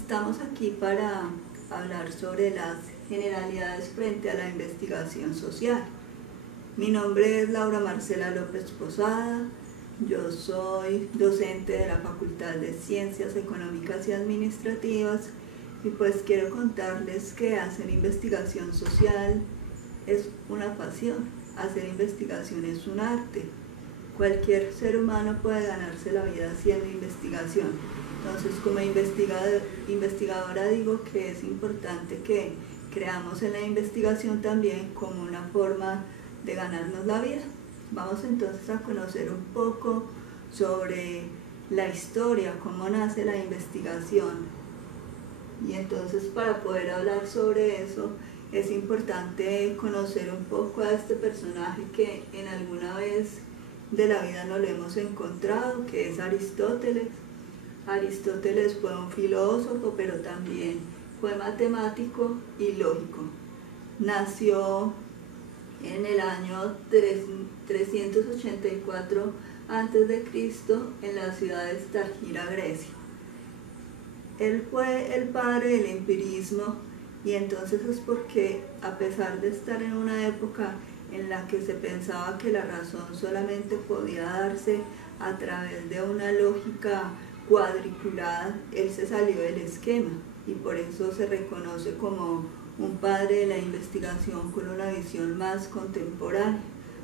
Estamos aquí para hablar sobre las generalidades frente a la investigación social. Mi nombre es Laura Marcela López Posada, yo soy docente de la Facultad de Ciencias Económicas y Administrativas y pues quiero contarles que hacer investigación social es una pasión, hacer investigación es un arte. Cualquier ser humano puede ganarse la vida haciendo investigación. Entonces, como investigadora digo que es importante que creamos en la investigación también como una forma de ganarnos la vida. Vamos entonces a conocer un poco sobre la historia, cómo nace la investigación. Y entonces para poder hablar sobre eso es importante conocer un poco a este personaje que en alguna vez de la vida nos lo hemos encontrado, que es Aristóteles. Aristóteles fue un filósofo, pero también fue matemático y lógico. Nació en el año 384 a.C. en la ciudad de Estargira, Grecia. Él fue el padre del empirismo y entonces es porque, a pesar de estar en una época en la que se pensaba que la razón solamente podía darse a través de una lógica cuadriculada, él se salió del esquema y por eso se reconoce como un padre de la investigación con una visión más contemporánea.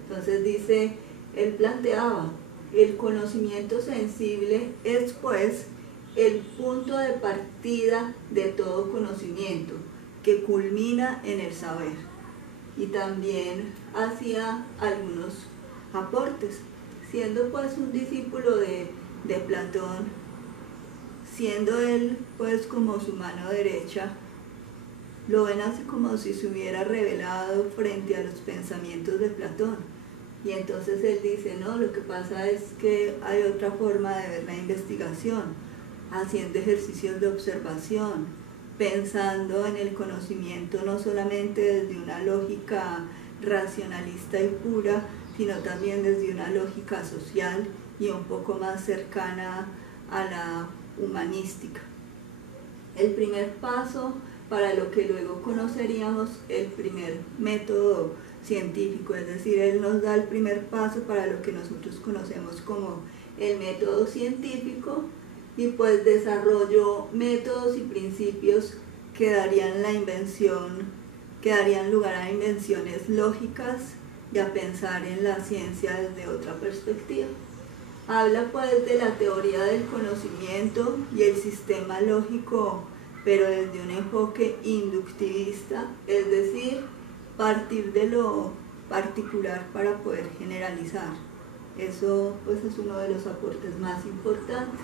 Entonces dice, él planteaba, el conocimiento sensible es pues el punto de partida de todo conocimiento que culmina en el saber. Y también hacía algunos aportes, siendo pues un discípulo de Platón, siendo él pues como su mano derecha, lo ven así como si se hubiera revelado frente a los pensamientos de Platón. Y entonces él dice, no, lo que pasa es que hay otra forma de ver la investigación, haciendo ejercicios de observación, pensando en el conocimiento no solamente desde una lógica racionalista y pura, sino también desde una lógica social y un poco más cercana a la humanística. El primer paso para lo que luego conoceríamos el primer método científico, es decir, él nos da el primer paso para lo que nosotros conocemos como el método científico y pues desarrolló métodos y principios que darían lugar a invenciones lógicas y a pensar en la ciencia desde otra perspectiva. Habla pues de la teoría del conocimiento y el sistema lógico, pero desde un enfoque inductivista, es decir, partir de lo particular para poder generalizar. Eso pues es uno de los aportes más importantes.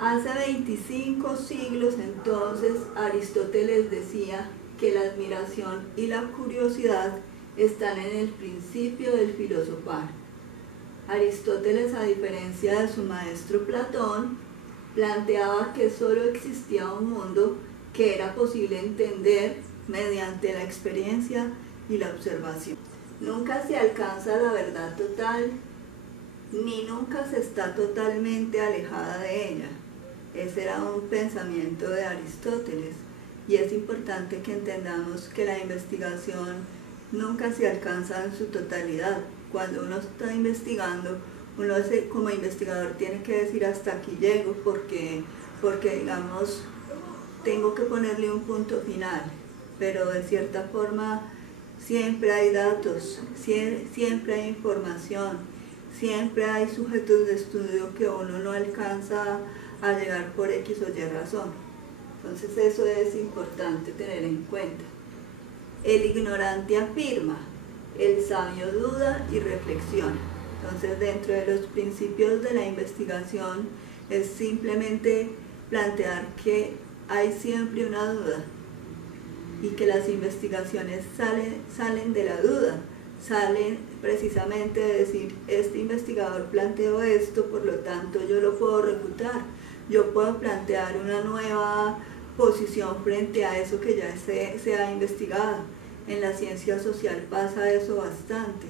Hace 25 siglos entonces Aristóteles decía que la admiración y la curiosidad están en el principio del filosofar. Aristóteles, a diferencia de su maestro Platón, planteaba que solo existía un mundo que era posible entender mediante la experiencia y la observación. Nunca se alcanza la verdad total, ni nunca se está totalmente alejada de ella. Ese era un pensamiento de Aristóteles y es importante que entendamos que la investigación nunca se alcanza en su totalidad. Cuando uno está investigando, uno como investigador tiene que decir hasta aquí llego porque digamos tengo que ponerle un punto final, pero de cierta forma siempre hay datos, siempre hay información, siempre hay sujetos de estudio que uno no alcanza a llegar por X o Y razón. Entonces eso es importante tener en cuenta. El ignorante afirma, el sabio duda y reflexiona. Entonces dentro de los principios de la investigación es simplemente plantear que hay siempre una duda y que las investigaciones salen de la duda, salen precisamente de decir, este investigador planteó esto, por lo tanto yo lo puedo refutar, yo puedo plantear una nueva posición frente a eso que ya se ha investigado. En la ciencia social pasa eso bastante.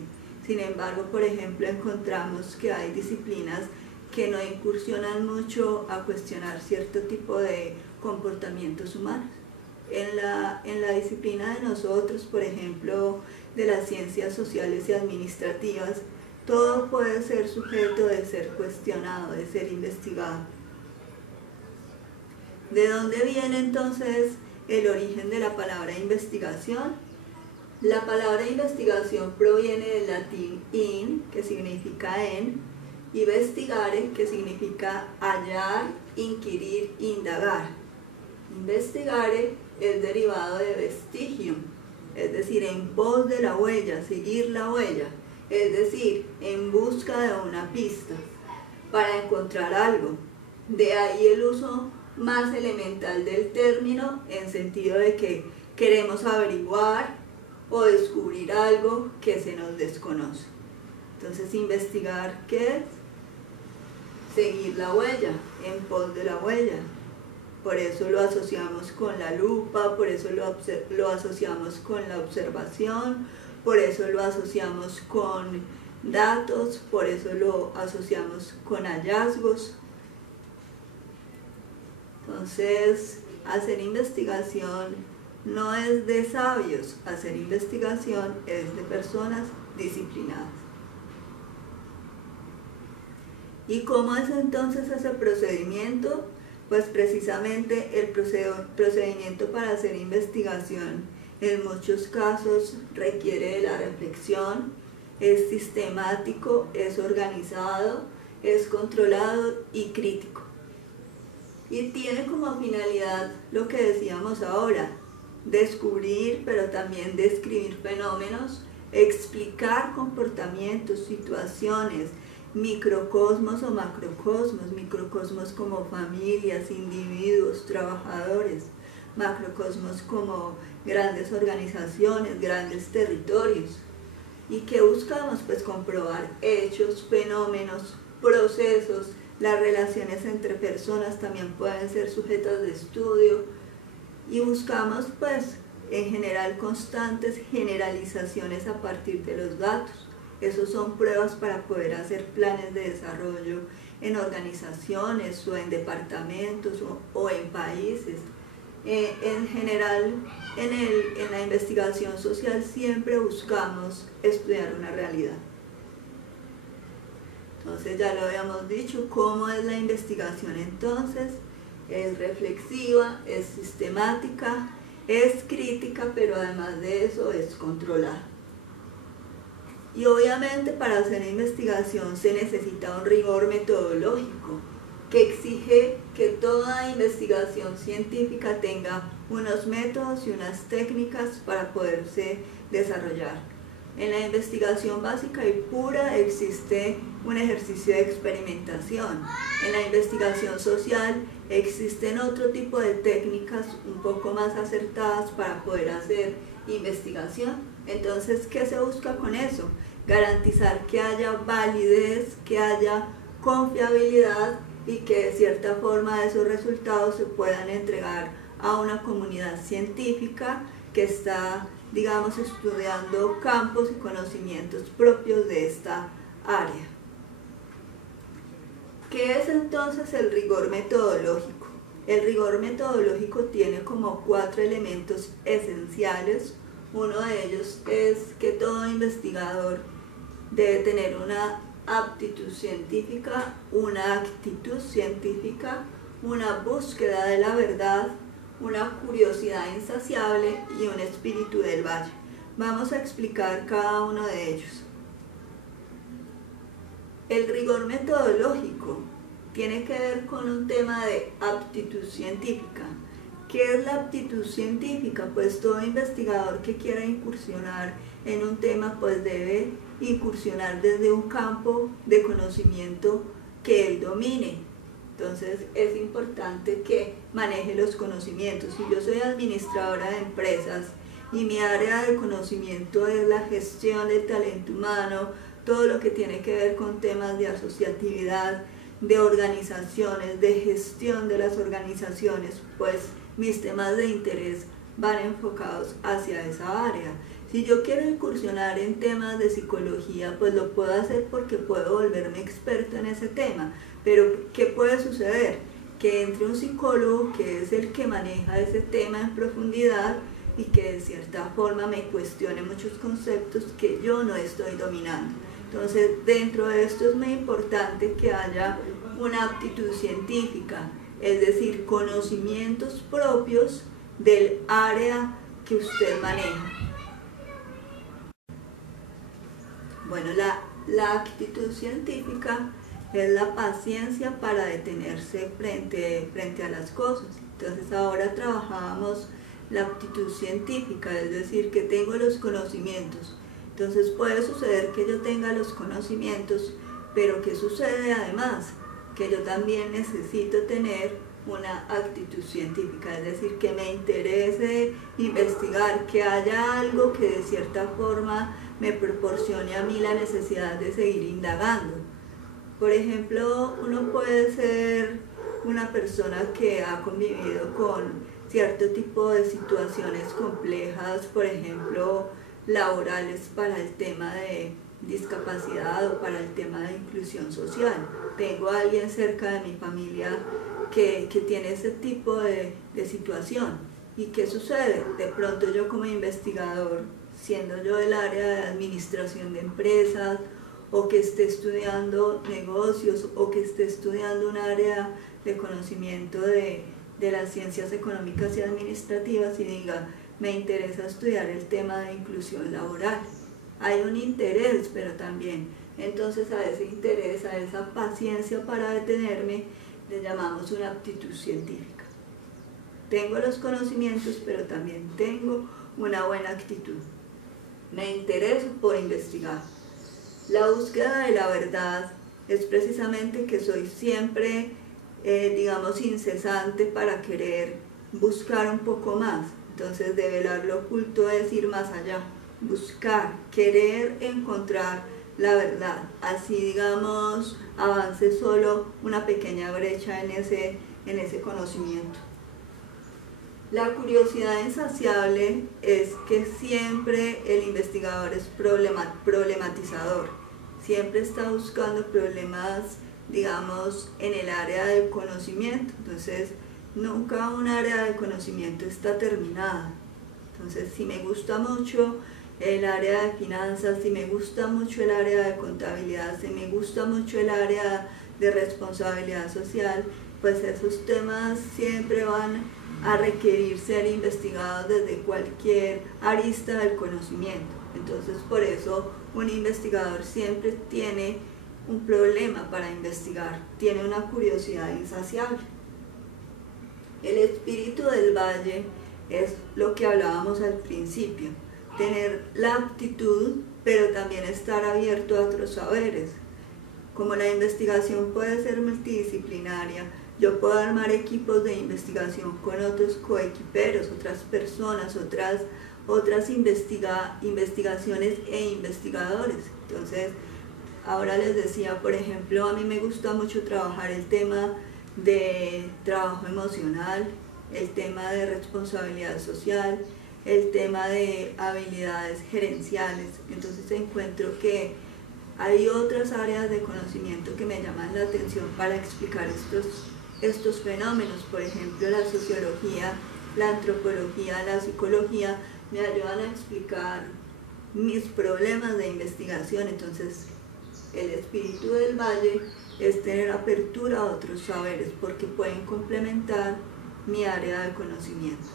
Sin embargo, por ejemplo, encontramos que hay disciplinas que no incursionan mucho a cuestionar cierto tipo de comportamientos humanos. En la disciplina de nosotros, por ejemplo, de las ciencias sociales y administrativas, todo puede ser sujeto de ser cuestionado, de ser investigado. ¿De dónde viene entonces el origen de la palabra investigación? La palabra investigación proviene del latín in, que significa en, y vestigare, que significa hallar, inquirir, indagar. Investigare es derivado de vestigium, es decir, en pos de la huella, seguir la huella, es decir, en busca de una pista, para encontrar algo. De ahí el uso más elemental del término, en sentido de que queremos averiguar o descubrir algo que se nos desconoce. Entonces, investigar, ¿qué es? Seguir la huella, en pos de la huella. Por eso lo asociamos con la lupa, por eso lo asociamos con la observación, por eso lo asociamos con datos, por eso lo asociamos con hallazgos. Entonces, hacer investigación no es de sabios, hacer investigación es de personas disciplinadas. ¿Y cómo es entonces ese procedimiento? Pues precisamente el procedimiento para hacer investigación en muchos casos requiere de la reflexión, es sistemático, es organizado, es controlado y crítico. Y tiene como finalidad lo que decíamos ahora, descubrir, pero también describir fenómenos, explicar comportamientos, situaciones, microcosmos o macrocosmos, microcosmos como familias, individuos, trabajadores, macrocosmos como grandes organizaciones, grandes territorios. ¿Y qué buscamos? Pues comprobar hechos, fenómenos, procesos, las relaciones entre personas también pueden ser sujetas de estudio y buscamos pues en general constantes generalizaciones a partir de los datos. Esos son pruebas para poder hacer planes de desarrollo en organizaciones o en departamentos o en países. En general, en la investigación social siempre buscamos estudiar una realidad. Entonces ya lo habíamos dicho, ¿cómo es la investigación entonces? Es reflexiva, es sistemática, es crítica, pero además de eso es controlada. Y obviamente para hacer investigación se necesita un rigor metodológico que exige que toda investigación científica tenga unos métodos y unas técnicas para poderse desarrollar. En la investigación básica y pura existe un ejercicio de experimentación. En la investigación social existen otro tipo de técnicas un poco más acertadas para poder hacer investigación. Entonces, ¿qué se busca con eso? Garantizar que haya validez, que haya confiabilidad y que de cierta forma esos resultados se puedan entregar a una comunidad científica que está, digamos, estudiando campos y conocimientos propios de esta área. ¿Qué es entonces el rigor metodológico? El rigor metodológico tiene como 4 elementos esenciales. Uno de ellos es que todo investigador debe tener una aptitud científica, una actitud científica, una búsqueda de la verdad, una curiosidad insaciable y un espíritu del valle. Vamos a explicar cada uno de ellos. El rigor metodológico tiene que ver con un tema de aptitud científica. ¿Qué es la aptitud científica? Pues todo investigador que quiera incursionar en un tema pues debe incursionar desde un campo de conocimiento que él domine. Entonces es importante que maneje los conocimientos. Si yo soy administradora de empresas y mi área de conocimiento es la gestión del talento humano, todo lo que tiene que ver con temas de asociatividad, de organizaciones, de gestión de las organizaciones, pues mis temas de interés van enfocados hacia esa área. Si yo quiero incursionar en temas de psicología, pues lo puedo hacer porque puedo volverme experto en ese tema. Pero ¿qué puede suceder? Que entre un psicólogo que es el que maneja ese tema en profundidad y que de cierta forma me cuestione muchos conceptos que yo no estoy dominando. Entonces, dentro de esto es muy importante que haya una aptitud científica, es decir, conocimientos propios del área que usted maneja. Bueno, la actitud científica es la paciencia para detenerse frente a las cosas. Entonces ahora trabajábamos la aptitud científica, es decir, que tengo los conocimientos. Entonces puede suceder que yo tenga los conocimientos, pero ¿qué sucede además? Que yo también necesito tener una actitud científica, es decir, que me interese investigar, que haya algo que de cierta forma me proporcione a mí la necesidad de seguir indagando. Por ejemplo, uno puede ser una persona que ha convivido con cierto tipo de situaciones complejas, por ejemplo, laborales para el tema de discapacidad o para el tema de inclusión social. Tengo a alguien cerca de mi familia que tiene ese tipo de situación. ¿Y qué sucede? De pronto yo como investigador, siendo yo del área de administración de empresas, o que esté estudiando negocios, o que esté estudiando un área de conocimiento de las ciencias económicas y administrativas y diga, me interesa estudiar el tema de inclusión laboral. Hay un interés, pero también, entonces a ese interés, a esa paciencia para detenerme, le llamamos una aptitud científica. Tengo los conocimientos, pero también tengo una buena actitud. Me intereso por investigar. La búsqueda de la verdad es precisamente que soy siempre, digamos, incesante para querer buscar un poco más. Entonces, develar lo oculto es ir más allá, buscar, querer encontrar la verdad. Así, digamos, avance solo una pequeña brecha en ese conocimiento. La curiosidad insaciable es que siempre el investigador es problematizador, siempre está buscando problemas, digamos, en el área del conocimiento. Entonces, nunca un área de conocimiento está terminada. Entonces, si me gusta mucho el área de finanzas, si me gusta mucho el área de contabilidad, si me gusta mucho el área de responsabilidad social, pues esos temas siempre van a requerir ser investigados desde cualquier arista del conocimiento. Entonces, por eso un investigador siempre tiene un problema para investigar, tiene una curiosidad insaciable. El espíritu del valle es lo que hablábamos al principio, tener la aptitud, pero también estar abierto a otros saberes. Como la investigación puede ser multidisciplinaria, yo puedo armar equipos de investigación con otros coequiperos, otras personas, otras investigaciones e investigadores. Entonces, ahora les decía, por ejemplo, a mí me gusta mucho trabajar el tema de trabajo emocional, el tema de responsabilidad social, el tema de habilidades gerenciales. Entonces encuentro que hay otras áreas de conocimiento que me llaman la atención para explicar estos fenómenos. Por ejemplo, la sociología, la antropología, la psicología me ayudan a explicar mis problemas de investigación. Entonces, el espíritu del valle es tener apertura a otros saberes porque pueden complementar mi área de conocimiento.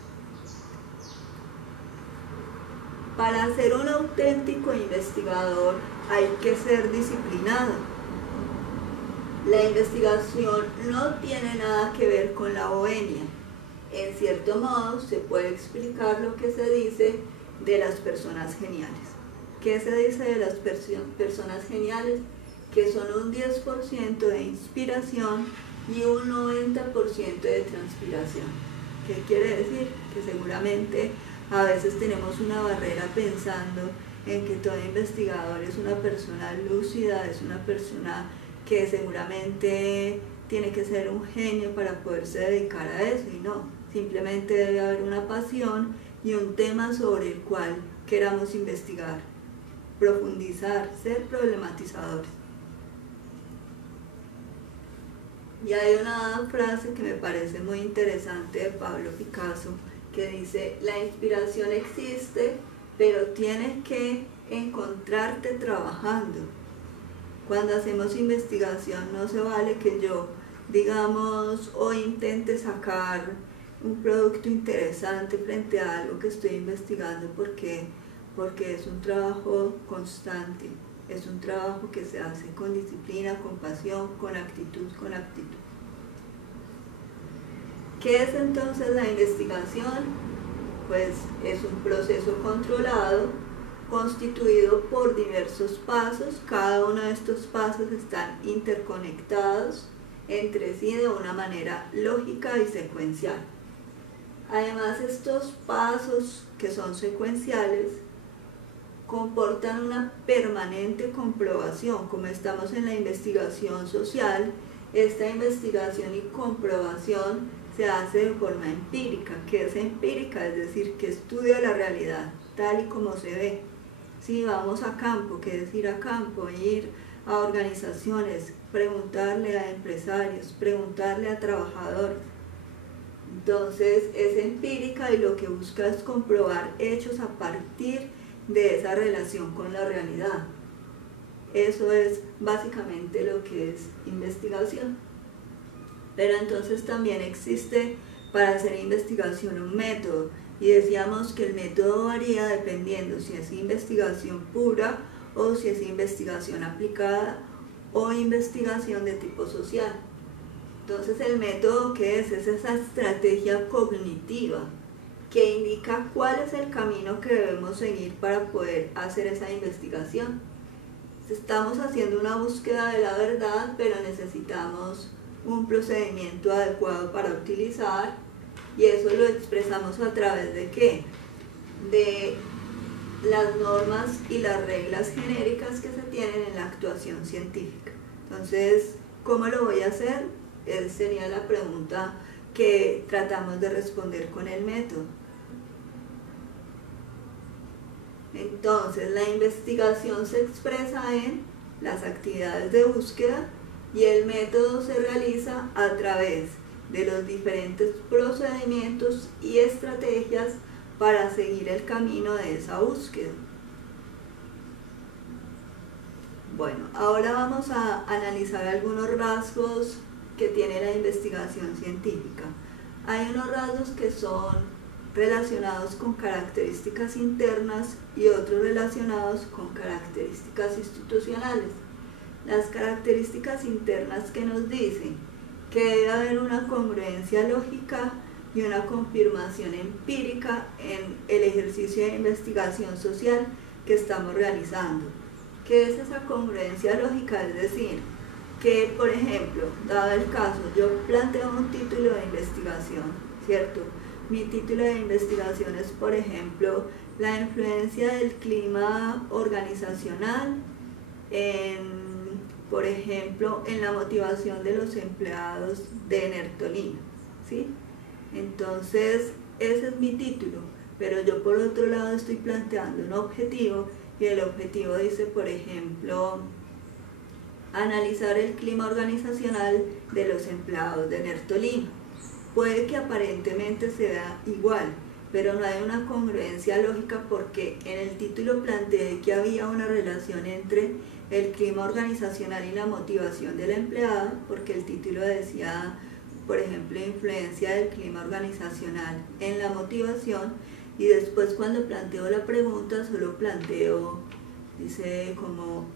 Para ser un auténtico investigador hay que ser disciplinado. La investigación no tiene nada que ver con la bohemia. En cierto modo se puede explicar lo que se dice de las personas geniales. ¿Qué se dice de las personas geniales? Que son un 10% de inspiración y un 90% de transpiración. ¿Qué quiere decir? Que seguramente a veces tenemos una barrera pensando en que todo investigador es una persona lúcida, es una persona que seguramente tiene que ser un genio para poderse dedicar a eso, y no, simplemente debe haber una pasión y un tema sobre el cual queramos investigar, profundizar, ser problematizadores. Y hay una frase que me parece muy interesante de Pablo Picasso que dice: la inspiración existe, pero tienes que encontrarte trabajando. Cuando hacemos investigación no se vale que yo, digamos, hoy intente sacar un producto interesante frente a algo que estoy investigando porque es un trabajo constante. Es un trabajo que se hace con disciplina, con pasión, con actitud, con aptitud. ¿Qué es entonces la investigación? Pues es un proceso controlado, constituido por diversos pasos. Cada uno de estos pasos están interconectados entre sí de una manera lógica y secuencial. Además, estos pasos que son secuenciales comportan una permanente comprobación. Como estamos en la investigación social, esta investigación y comprobación se hace de forma empírica. ¿Qué es empírica? Es decir, que estudia la realidad tal y como se ve. Si vamos a campo, ¿qué es ir a campo? Ir a organizaciones, preguntarle a empresarios, preguntarle a trabajadores. Entonces es empírica y lo que busca es comprobar hechos a partir de esa relación con la realidad. Eso es básicamente lo que es investigación. Pero entonces también existe para hacer investigación un método, y decíamos que el método varía dependiendo si es investigación pura o si es investigación aplicada o investigación de tipo social. Entonces el método, ¿qué es? Es esa estrategia cognitiva que indica cuál es el camino que debemos seguir para poder hacer esa investigación. Estamos haciendo una búsqueda de la verdad, pero necesitamos un procedimiento adecuado para utilizar, y eso lo expresamos a través de ¿qué? De las normas y las reglas genéricas que se tienen en la actuación científica. Entonces, ¿cómo lo voy a hacer? Esa sería la pregunta que tratamos de responder con el método. Entonces, la investigación se expresa en las actividades de búsqueda y el método se realiza a través de los diferentes procedimientos y estrategias para seguir el camino de esa búsqueda. Bueno, ahora vamos a analizar algunos rasgos que tiene la investigación científica. Hay unos rasgos que son relacionados con características internas y otros relacionados con características institucionales. Las características internas que nos dicen que debe haber una congruencia lógica y una confirmación empírica en el ejercicio de investigación social que estamos realizando. ¿Qué es esa congruencia lógica? Es decir, que por ejemplo, dado el caso, yo planteo un título de investigación, ¿cierto? Mi título de investigación es, por ejemplo, la influencia del clima organizacional por ejemplo, en la motivación de los empleados de Enertolina, ¿sí? Entonces, ese es mi título, pero yo por otro lado estoy planteando un objetivo, y el objetivo dice, por ejemplo, analizar el clima organizacional de los empleados de Enertolina. Puede que aparentemente se vea igual, pero no hay una congruencia lógica porque en el título planteé que había una relación entre el clima organizacional y la motivación del empleado, porque el título decía, por ejemplo, influencia del clima organizacional en la motivación, y después cuando planteo la pregunta solo planteo, dice como,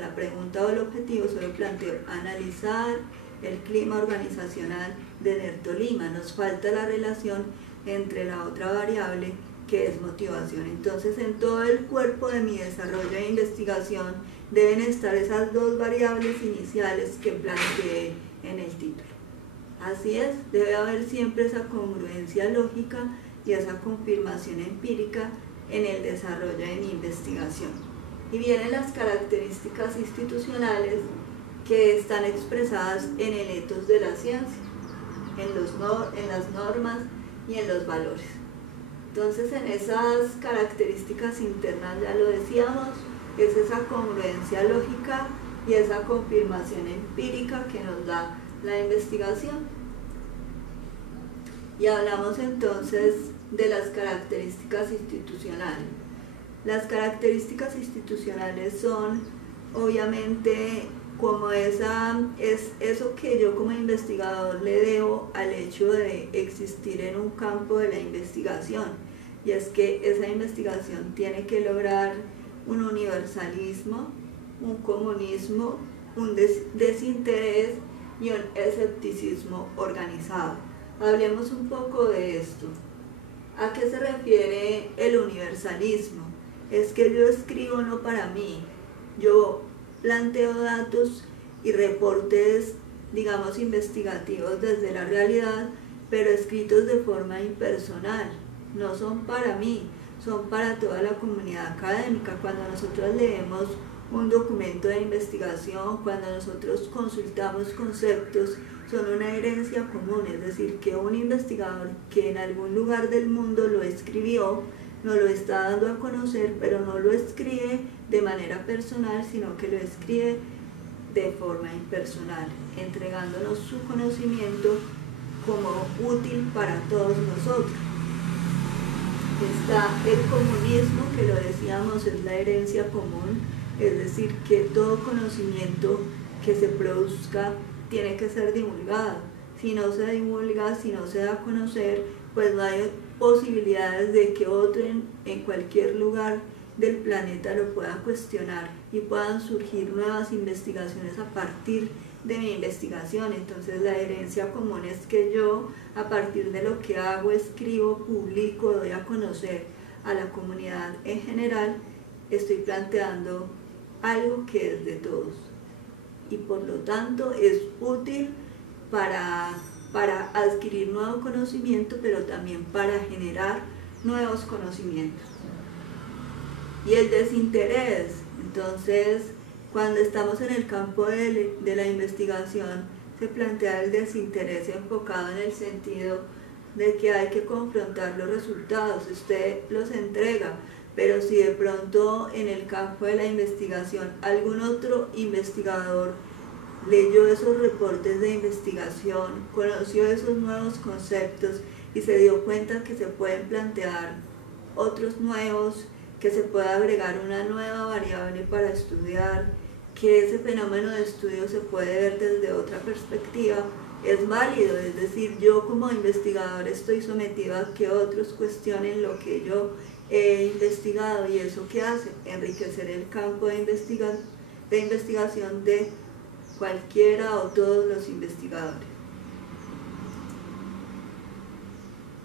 la pregunta o el objetivo solo planteo analizar el clima organizacional de Enertolina. Nos falta la relación entre la otra variable que es motivación. Entonces, en todo el cuerpo de mi desarrollo de investigación deben estar esas dos variables iniciales que planteé en el título. Así es, debe haber siempre esa congruencia lógica y esa confirmación empírica en el desarrollo de mi investigación. Y vienen las características institucionales que están expresadas en el ethos de la ciencia, en las normas y en los valores. Entonces, en esas características internas, ya lo decíamos, es esa congruencia lógica y esa confirmación empírica que nos da la investigación. Y hablamos entonces de las características institucionales. Las características institucionales son, obviamente, como es eso que yo como investigador le debo al hecho de existir en un campo de la investigación, y es que esa investigación tiene que lograr un universalismo, un comunismo, un desinterés y un escepticismo organizado. Hablemos un poco de esto. ¿A qué se refiere el universalismo? Es que yo escribo no para mí, yo planteo datos y reportes, digamos, investigativos desde la realidad, pero escritos de forma impersonal. No son para mí, son para toda la comunidad académica. Cuando nosotros leemos un documento de investigación, cuando nosotros consultamos conceptos, son una herencia común, es decir, que un investigador que en algún lugar del mundo lo escribió, nos lo está dando a conocer, pero no lo escribe de manera personal, sino que lo escribe de forma impersonal, entregándonos su conocimiento como útil para todos nosotros. Está el comunismo, que lo decíamos, es la herencia común, es decir, que todo conocimiento que se produzca tiene que ser divulgado. Si no se divulga, si no se da a conocer, pues no hay posibilidades de que otro en cualquier lugar del planeta lo pueda cuestionar y puedan surgir nuevas investigaciones a partir de mi investigación. Entonces la herencia común es que yo, a partir de lo que hago, escribo, publico, doy a conocer a la comunidad en general, estoy planteando algo que es de todos y por lo tanto es útil para adquirir nuevo conocimiento, pero también para generar nuevos conocimientos. Y el desinterés, entonces, cuando estamos en el campo de la investigación, se plantea el desinterés enfocado en el sentido de que hay que confrontar los resultados, usted los entrega, pero si de pronto en el campo de la investigación algún otro investigador leyó esos reportes de investigación, conoció esos nuevos conceptos y se dio cuenta que se pueden plantear otros nuevos, que se puede agregar una nueva variable para estudiar, que ese fenómeno de estudio se puede ver desde otra perspectiva, es válido. Es decir, yo como investigador estoy sometido a que otros cuestionen lo que yo he investigado, y eso ¿qué hace? Enriquecer el campo de investigación de cualquiera o todos los investigadores.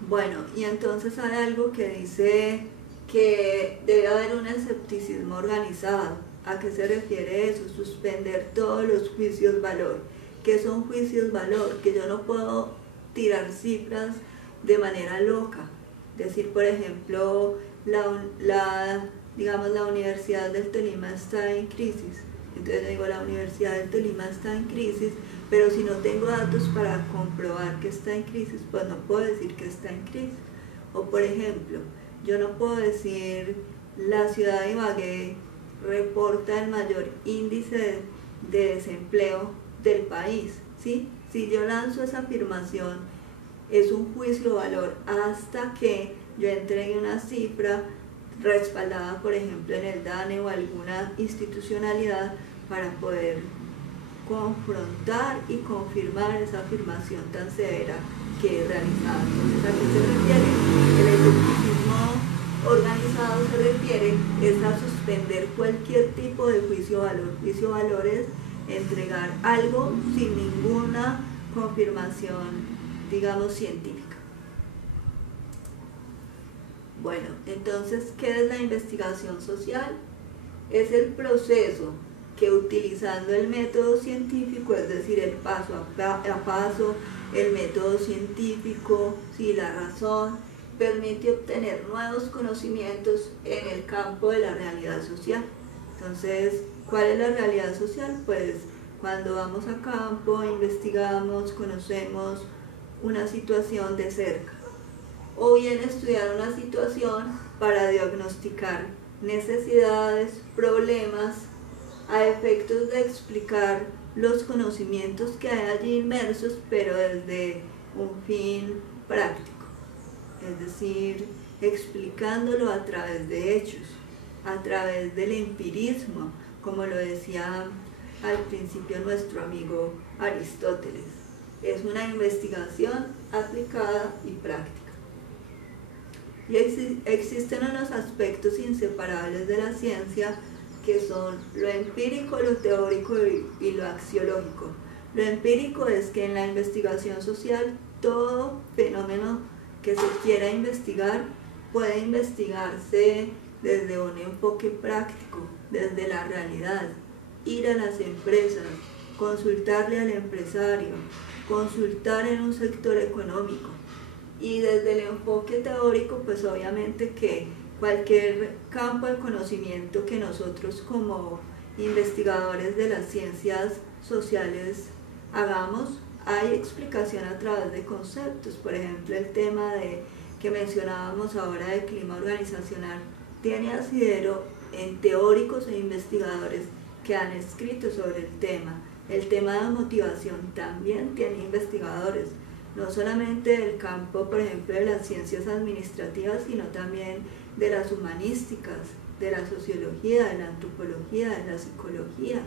Bueno, y entonces hay algo que dice que debe haber un escepticismo organizado. ¿A qué se refiere eso? Suspender todos los juicios valor. ¿Qué son juicios valor? Que yo no puedo tirar cifras de manera loca. Decir, por ejemplo, digamos, la Universidad del Tolima está en crisis. Entonces digo, la Universidad del Tolima está en crisis, pero si no tengo datos para comprobar que está en crisis, pues no puedo decir que está en crisis. O por ejemplo, yo no puedo decir, la ciudad de Ibagué reporta el mayor índice de desempleo del país, ¿sí? Si yo lanzo esa afirmación, es un juicio de valor hasta que yo entregue una cifra respaldada, por ejemplo, en el DANE o alguna institucionalidad para poder confrontar y confirmar esa afirmación tan severa que he realizado. Entonces, ¿a qué se refiere? El escepticismo organizado se refiere es a suspender cualquier tipo de juicio valor. Juicio valor es entregar algo sin ninguna confirmación, digamos, científica. Bueno, entonces, ¿qué es la investigación social? Es el proceso que, utilizando el método científico, es decir, el paso a paso, el método científico, sí, la razón, permite obtener nuevos conocimientos en el campo de la realidad social. Entonces, ¿cuál es la realidad social? Pues cuando vamos a campo, investigamos, conocemos una situación de cerca. o bien estudiar una situación para diagnosticar necesidades, problemas, a efectos de explicar los conocimientos que hay allí inmersos, pero desde un fin práctico, es decir, explicándolo a través de hechos, a través del empirismo, como lo decía al principio nuestro amigo Aristóteles. Es una investigación aplicada y práctica. Y existen unos aspectos inseparables de la ciencia que son lo empírico, lo teórico y lo axiológico. Lo empírico es que en la investigación social todo fenómeno que se quiera investigar puede investigarse desde un enfoque práctico, desde la realidad, ir a las empresas, consultarle al empresario, consultar en un sector económico. Y desde el enfoque teórico, pues obviamente que cualquier campo de conocimiento que nosotros como investigadores de las ciencias sociales hagamos, hay explicación a través de conceptos. Por ejemplo, el tema que mencionábamos ahora de clima organizacional tiene asidero en teóricos e investigadores que han escrito sobre el tema. El tema de motivación también tiene investigadores, no solamente del campo, por ejemplo, de las ciencias administrativas, sino también de las humanísticas, de la sociología, de la antropología, de la psicología.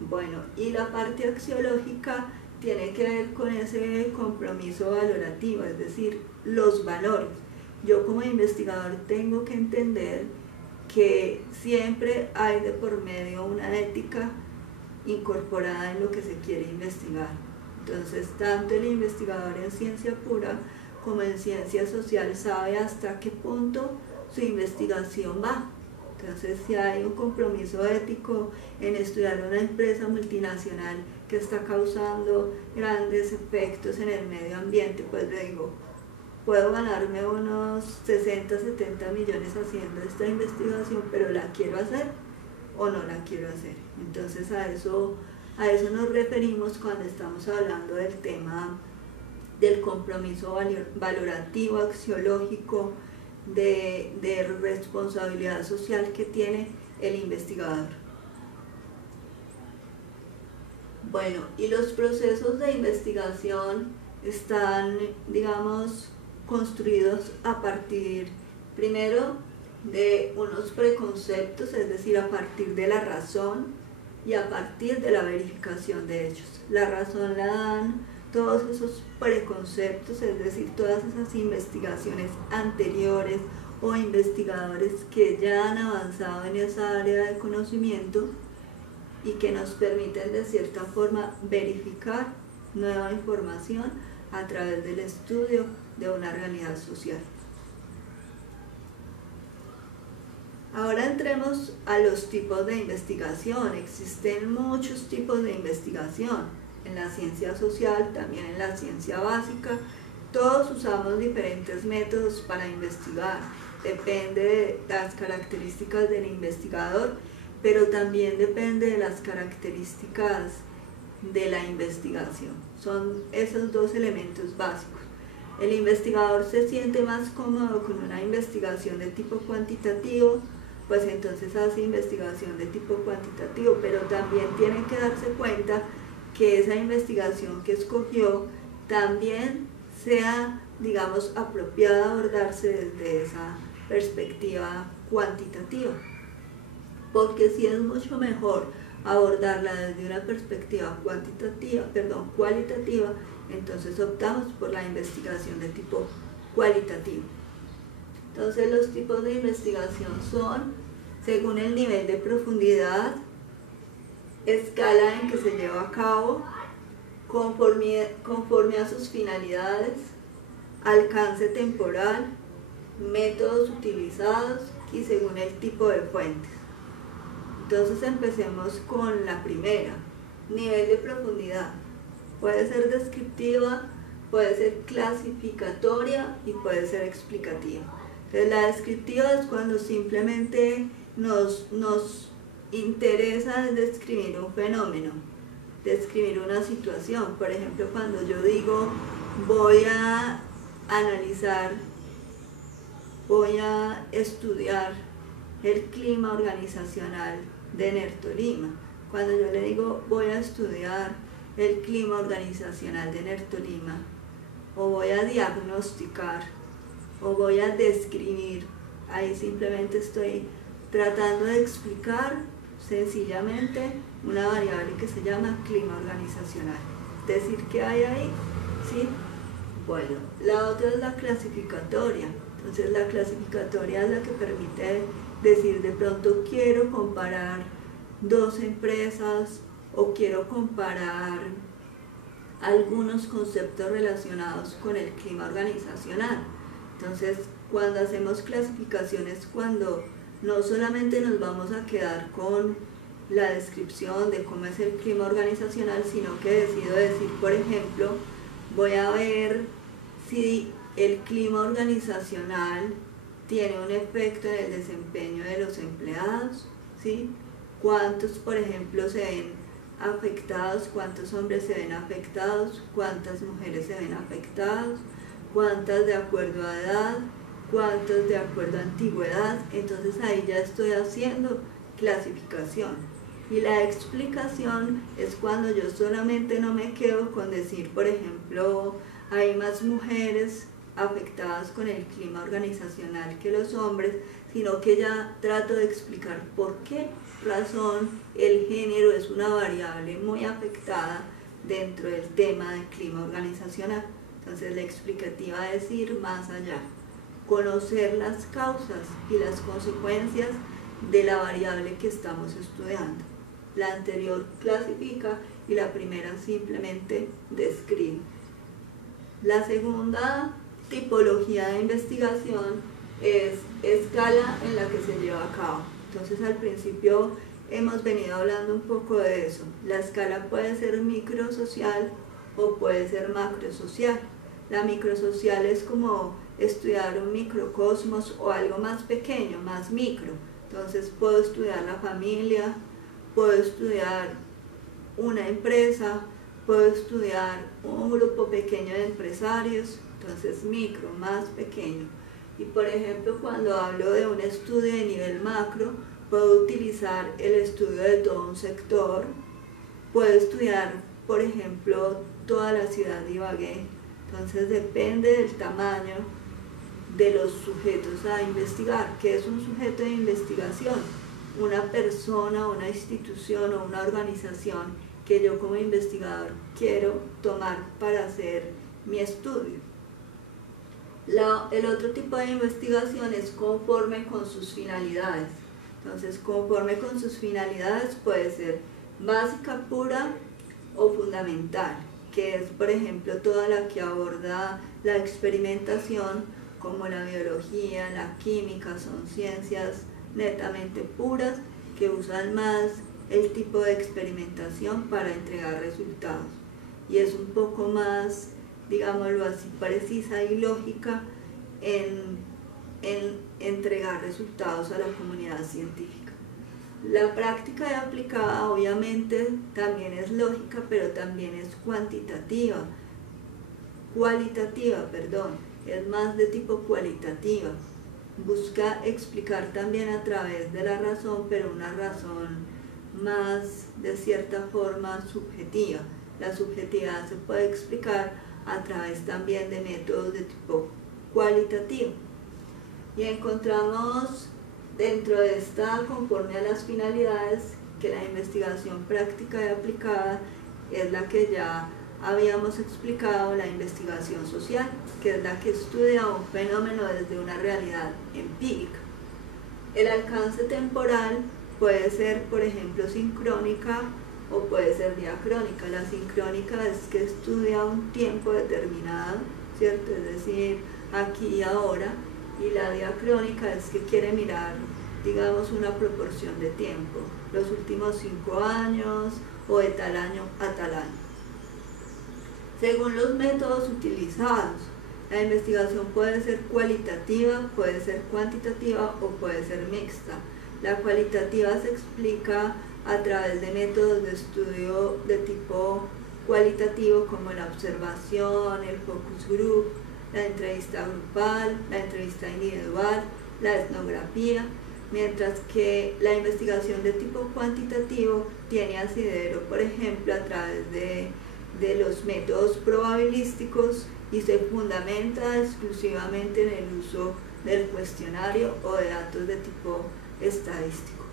Bueno, y la parte axiológica tiene que ver con ese compromiso valorativo, es decir, los valores. Yo como investigador tengo que entender que siempre hay de por medio una ética incorporada en lo que se quiere investigar. Entonces, tanto el investigador en ciencia pura como en ciencia social sabe hasta qué punto su investigación va. Entonces, si hay un compromiso ético en estudiar una empresa multinacional que está causando grandes efectos en el medio ambiente, pues le digo, puedo ganarme unos 60, 70 millones haciendo esta investigación, pero ¿la quiero hacer o no la quiero hacer? Entonces a eso nos referimos cuando estamos hablando del tema del compromiso valorativo, axiológico, de responsabilidad social que tiene el investigador. Bueno, y los procesos de investigación están, digamos, construidos a partir, primero, de unos preconceptos, es decir, a partir de la razón y a partir de la verificación de hechos. La razón la dan todos esos preconceptos, es decir, todas esas investigaciones anteriores o investigadores que ya han avanzado en esa área de conocimiento y que nos permiten de cierta forma verificar nueva información a través del estudio de una realidad social. Ahora entremos a los tipos de investigación. Existen muchos tipos de investigación en la ciencia social, también en la ciencia básica. Todos usamos diferentes métodos para investigar. Depende de las características del investigador, pero también depende de las características de la investigación. Son esos dos elementos básicos. El investigador se siente más cómodo con una investigación de tipo cuantitativo, pues entonces hace investigación de tipo cuantitativo, pero también tiene que darse cuenta que esa investigación que escogió también sea, digamos, apropiada abordarse desde esa perspectiva cuantitativa, porque si es mucho mejor abordarla desde una perspectiva cualitativa, entonces optamos por la investigación de tipo cualitativo. Entonces los tipos de investigación son, según el nivel de profundidad, escala en que se lleva a cabo, conforme a sus finalidades, alcance temporal, métodos utilizados y según el tipo de fuentes. Entonces empecemos con la primera, nivel de profundidad. Puede ser descriptiva, puede ser clasificatoria y puede ser explicativa. Entonces la descriptiva es cuando simplemente nos interesa describir un fenómeno, describir una situación. Por ejemplo, cuando yo digo voy a analizar, voy a estudiar el clima organizacional de Enertolima. Cuando yo le digo voy a estudiar el clima organizacional de Enertolima, o voy a diagnosticar, o voy a describir, ahí simplemente estoy tratando de explicar sencillamente una variable que se llama clima organizacional. Decir qué hay ahí, ¿sí? Bueno, la otra es la clasificatoria. Entonces la clasificatoria es la que permite decir de pronto quiero comparar dos empresas o quiero comparar algunos conceptos relacionados con el clima organizacional. Entonces, cuando hacemos clasificaciones, cuando no solamente nos vamos a quedar con la descripción de cómo es el clima organizacional, sino que decido decir, por ejemplo, voy a ver si el clima organizacional tiene un efecto en el desempeño de los empleados, ¿sí? ¿Cuántos, por ejemplo, se ven afectados? ¿Cuántos hombres se ven afectados? ¿Cuántas mujeres se ven afectadas? ¿Cuántas de acuerdo a edad? ¿Cuántos de acuerdo a antigüedad? Entonces ahí ya estoy haciendo clasificación. Y la explicación es cuando yo solamente no me quedo con decir, por ejemplo, hay más mujeres afectadas con el clima organizacional que los hombres, sino que ya trato de explicar por qué razón el género es una variable muy afectada dentro del tema del clima organizacional. Entonces la explicativa es ir más allá, conocer las causas y las consecuencias de la variable que estamos estudiando. La anterior clasifica y la primera simplemente describe. La segunda tipología de investigación es escala en la que se lleva a cabo. Entonces al principio hemos venido hablando un poco de eso. La escala puede ser microsocial o puede ser macrosocial. La microsocial es como estudiar un microcosmos o algo más pequeño, más micro. Entonces puedo estudiar la familia, puedo estudiar una empresa, puedo estudiar un grupo pequeño de empresarios, entonces micro, más pequeño. Y por ejemplo, cuando hablo de un estudio de nivel macro, puedo utilizar el estudio de todo un sector, puedo estudiar, por ejemplo, toda la ciudad de Ibagué. Entonces depende del tamaño de los sujetos a investigar. ¿Qué es un sujeto de investigación? Una persona, una institución o una organización que yo como investigador quiero tomar para hacer mi estudio. El otro tipo de investigación es conforme con sus finalidades. Entonces, conforme con sus finalidades puede ser básica, pura o fundamental, que es, por ejemplo, toda la que aborda la experimentación, como la biología, la química, son ciencias netamente puras que usan más el tipo de experimentación para entregar resultados. Y es un poco más, digámoslo así, precisa y lógica en entregar resultados a la comunidad científica. La práctica de aplicada obviamente también es lógica, pero también es cualitativa, es más de tipo cualitativa. Busca explicar también a través de la razón, pero una razón más de cierta forma subjetiva. La subjetividad se puede explicar a través también de métodos de tipo cualitativo. Y encontramos dentro de esta, conforme a las finalidades, que la investigación práctica y aplicada es la que ya habíamos explicado, la investigación social, que es la que estudia un fenómeno desde una realidad empírica. El alcance temporal puede ser, por ejemplo, sincrónica o puede ser diacrónica. La sincrónica es que estudia un tiempo determinado, ¿cierto? Es decir, aquí y ahora, y la diacrónica es que quiere mirar, digamos, una proporción de tiempo, los últimos 5 años o de tal año a tal año. Según los métodos utilizados, la investigación puede ser cualitativa, puede ser cuantitativa o puede ser mixta. La cualitativa se explica a través de métodos de estudio de tipo cualitativo como la observación, el focus group, la entrevista grupal, la entrevista individual, la etnografía, mientras que la investigación de tipo cuantitativo tiene asidero, por ejemplo, a través de los métodos probabilísticos y se fundamenta exclusivamente en el uso del cuestionario o de datos de tipo estadístico.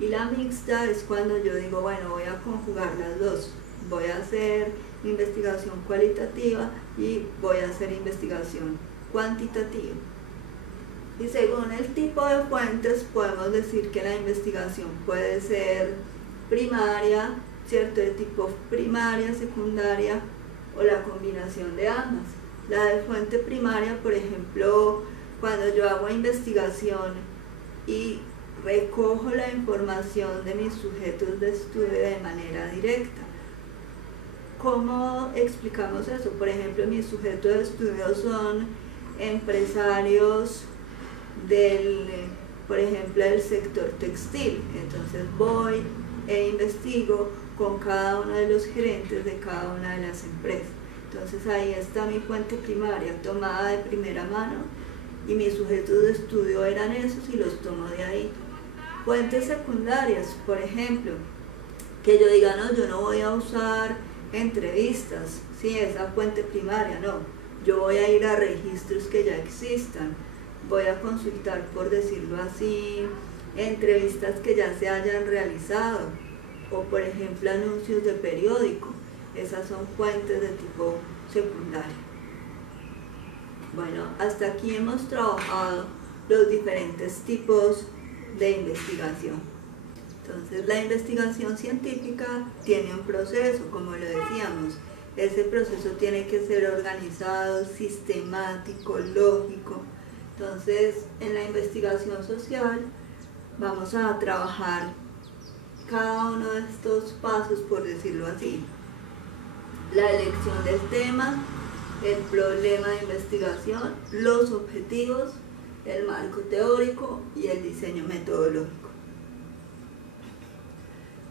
Y la mixta es cuando yo digo, bueno, voy a conjugar las dos, voy a hacer investigación cualitativa y voy a hacer investigación cuantitativa. Y según el tipo de fuentes podemos decir que la investigación puede ser primaria, ¿cierto?, de tipo primaria, secundaria o la combinación de ambas. La de fuente primaria, por ejemplo, cuando yo hago investigación y recojo la información de mis sujetos de estudio de manera directa. ¿Cómo explicamos eso? Por ejemplo, mis sujetos de estudio son empresarios por ejemplo, del sector textil. Entonces voy e investigo con cada uno de los gerentes de cada una de las empresas. Entonces ahí está mi fuente primaria tomada de primera mano y mis sujetos de estudio eran esos y los tomo de ahí. Fuentes secundarias, por ejemplo, que yo diga, no, yo no voy a usar entrevistas, sí, esa fuente primaria, no, yo voy a ir a registros que ya existan, voy a consultar, por decirlo así, entrevistas que ya se hayan realizado, o por ejemplo anuncios de periódico. Esas son fuentes de tipo secundario. Bueno, hasta aquí hemos trabajado los diferentes tipos de investigación. Entonces, la investigación científica tiene un proceso, como lo decíamos. Ese proceso tiene que ser organizado, sistemático, lógico. Entonces, en la investigación social vamos a trabajar cada uno de estos pasos, por decirlo así. La elección del tema, el problema de investigación, los objetivos, el marco teórico y el diseño metodológico.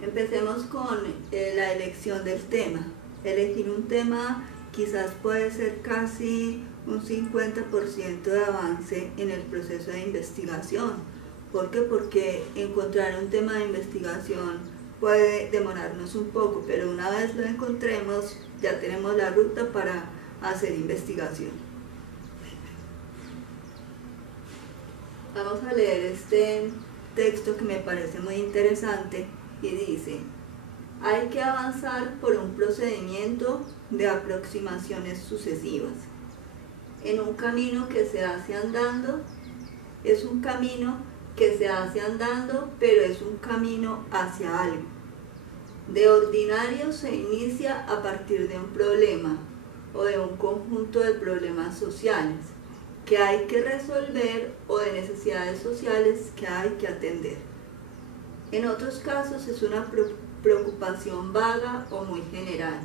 Empecemos con la elección del tema. Elegir un tema quizás puede ser casi un 50% de avance en el proceso de investigación. ¿Por qué? Porque encontrar un tema de investigación puede demorarnos un poco, pero una vez lo encontremos ya tenemos la ruta para hacer investigación. Vamos a leer este texto que me parece muy interesante y dice: hay que avanzar por un procedimiento de aproximaciones sucesivas. En un camino que se hace andando, es un camino que se hace andando, pero es un camino hacia algo. De ordinario se inicia a partir de un problema o de un conjunto de problemas sociales que hay que resolver o de necesidades sociales que hay que atender. En otros casos es una preocupación vaga o muy general.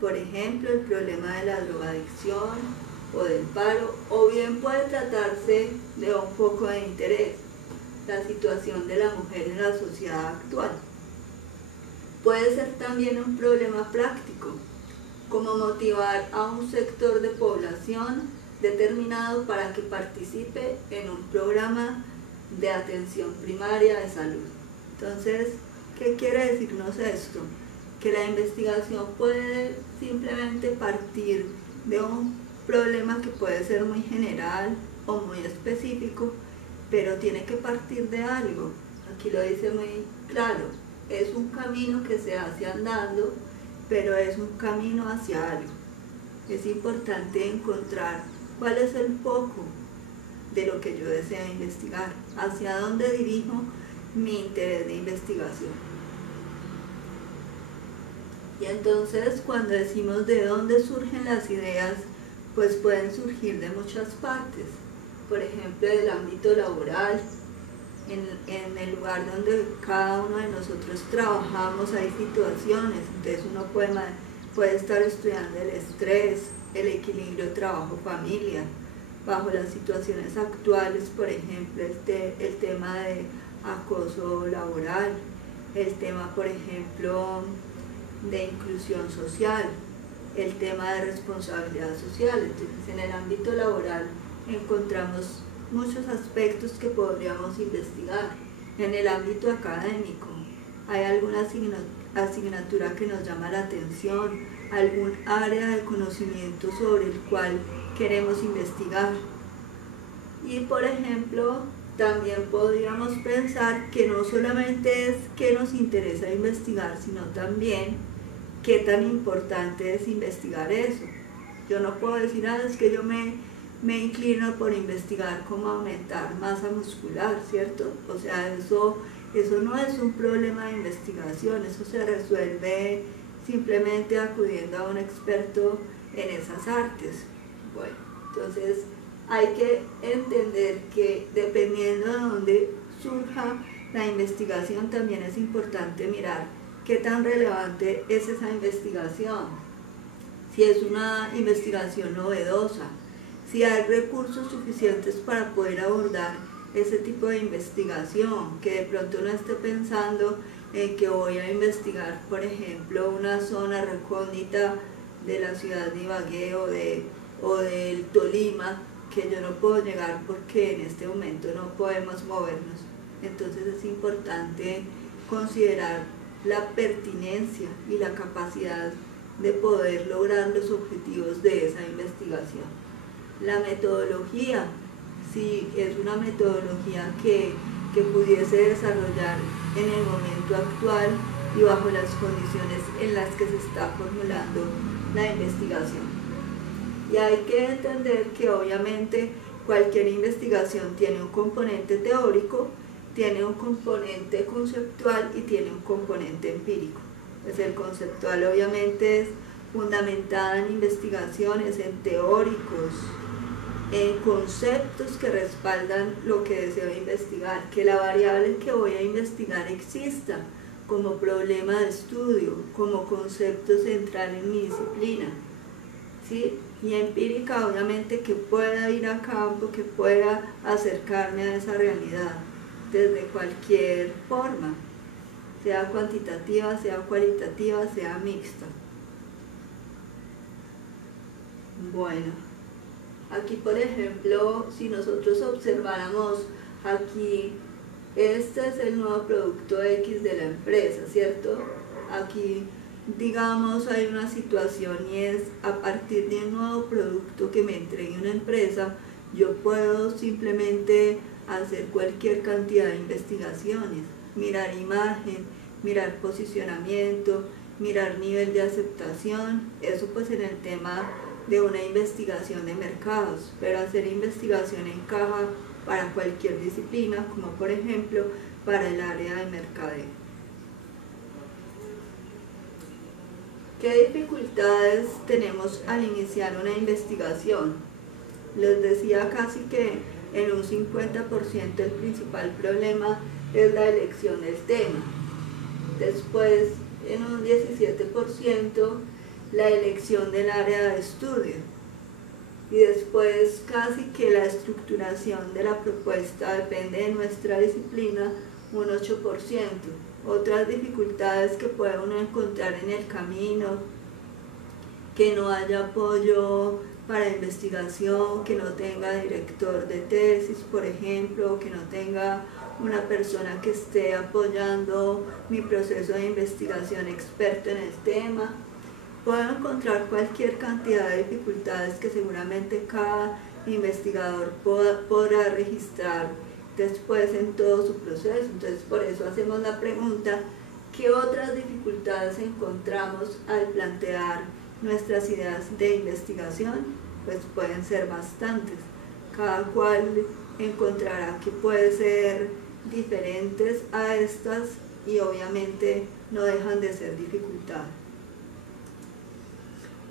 Por ejemplo, el problema de la drogadicción o del paro, o bien puede tratarse de un foco de interés, la situación de la mujer en la sociedad actual. Puede ser también un problema práctico, como motivar a un sector de población determinado para que participe en un programa de atención primaria de salud. Entonces, ¿qué quiere decirnos esto? Que la investigación puede simplemente partir de un problema que puede ser muy general o muy específico, pero tiene que partir de algo. Aquí lo dice muy claro, es un camino que se hace andando, pero es un camino hacia algo. Es importante encontrar cuál es el foco de lo que yo deseo investigar, hacia dónde dirijo mi interés de investigación. Y entonces, cuando decimos de dónde surgen las ideas, pues pueden surgir de muchas partes. Por ejemplo, del ámbito laboral, en el lugar donde cada uno de nosotros trabajamos hay situaciones, entonces uno puede estar estudiando el estrés, el equilibrio trabajo-familia, bajo las situaciones actuales, por ejemplo, el tema de acoso laboral, el tema, por ejemplo, de inclusión social, el tema de responsabilidad social. Entonces, en el ámbito laboral encontramos muchos aspectos que podríamos investigar. En el ámbito académico, ¿hay alguna asignatura que nos llama la atención? ¿Algún área de conocimiento sobre el cual queremos investigar? Y por ejemplo, también podríamos pensar que no solamente es qué nos interesa investigar, sino también qué tan importante es investigar eso. Yo no puedo decir, es que yo me inclino por investigar cómo aumentar masa muscular, ¿cierto? O sea, eso no es un problema de investigación, eso se resuelve simplemente acudiendo a un experto en esas artes. Bueno, entonces hay que entender que dependiendo de dónde surja la investigación, también es importante mirar qué tan relevante es esa investigación, si es una investigación novedosa, si hay recursos suficientes para poder abordar ese tipo de investigación, que de pronto no esté pensando en que voy a investigar, por ejemplo, una zona recóndita de la ciudad de Ibagué o del Tolima, que yo no puedo llegar porque en este momento no podemos movernos. Entonces es importante considerar la pertinencia y la capacidad de poder lograr los objetivos de esa investigación. La metodología, si es una metodología que pudiese desarrollar en el momento actual y bajo las condiciones en las que se está formulando la investigación. Y hay que entender que obviamente cualquier investigación tiene un componente teórico, tiene un componente conceptual y tiene un componente empírico. Pues el conceptual obviamente es fundamentada en investigaciones, en teóricos, en conceptos que respaldan lo que deseo investigar, que la variable que voy a investigar exista como problema de estudio, como concepto central en mi disciplina, ¿sí? Y empírica obviamente que pueda ir a campo, que pueda acercarme a esa realidad desde cualquier forma, sea cuantitativa, sea cualitativa, sea mixta. Bueno, aquí por ejemplo, si nosotros observáramos aquí, este es el nuevo producto X de la empresa, ¿cierto? Aquí digamos hay una situación y es a partir de un nuevo producto que me entregue una empresa, yo puedo simplemente hacer cualquier cantidad de investigaciones, mirar imagen, mirar posicionamiento, mirar nivel de aceptación, eso pues en el tema de una investigación de mercados, pero hacer investigación encaja para cualquier disciplina, como por ejemplo para el área de mercadeo. ¿Qué dificultades tenemos al iniciar una investigación? Les decía casi que en un 50% el principal problema es la elección del tema. Después, en un 17%, la elección del área de estudio. Y después, casi que la estructuración de la propuesta depende de nuestra disciplina, un 8%. Otras dificultades que puede uno encontrar en el camino, que no haya apoyo para investigación, que no tenga director de tesis, por ejemplo, que no tenga una persona que esté apoyando mi proceso de investigación experto en el tema. Puedo encontrar cualquier cantidad de dificultades que seguramente cada investigador podrá registrar después en todo su proceso. Entonces por eso hacemos la pregunta, ¿qué otras dificultades encontramos al plantear nuestras ideas de investigación? Pues pueden ser bastantes, cada cual encontrará que puede ser diferentes a estas y obviamente no dejan de ser dificultades.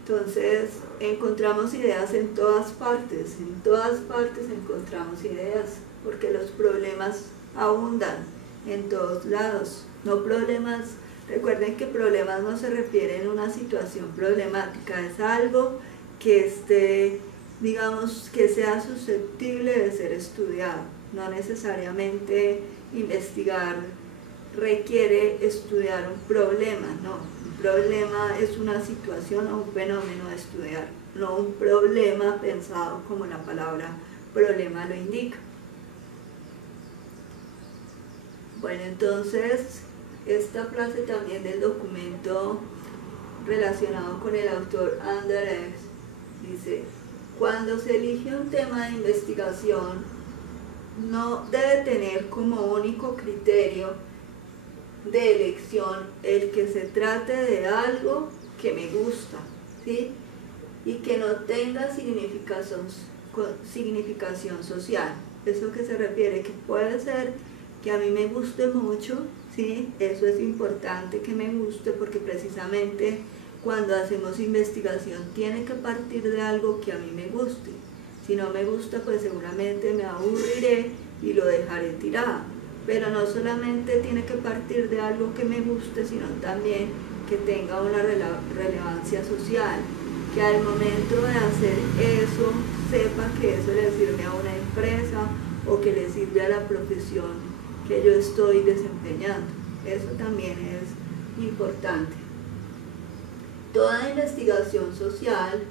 Entonces encontramos ideas en todas partes encontramos ideas, porque los problemas abundan en todos lados, no problemas. Recuerden que problemas no se refieren a una situación problemática, es algo que esté, digamos, que sea susceptible de ser estudiado. No necesariamente investigar requiere estudiar un problema, no. Un problema es una situación o un fenómeno a estudiar, no un problema pensado como la palabra problema lo indica. Bueno, entonces esta frase también del documento relacionado con el autor Anders dice: cuando se elige un tema de investigación, no debe tener como único criterio de elección el que se trate de algo que me gusta, ¿sí? Y que no tenga significación social. ¿Eso que se refiere? Que puede ser que a mí me guste mucho, ¿sí? Eso es importante que me guste, porque precisamente cuando hacemos investigación tiene que partir de algo que a mí me guste. Si no me gusta, pues seguramente me aburriré y lo dejaré tirado. Pero no solamente tiene que partir de algo que me guste, sino también que tenga una relevancia social, que al momento de hacer eso sepa que eso le sirve a una empresa o que le sirve a la profesión que yo estoy desempeñando. Eso también es importante. Toda investigación social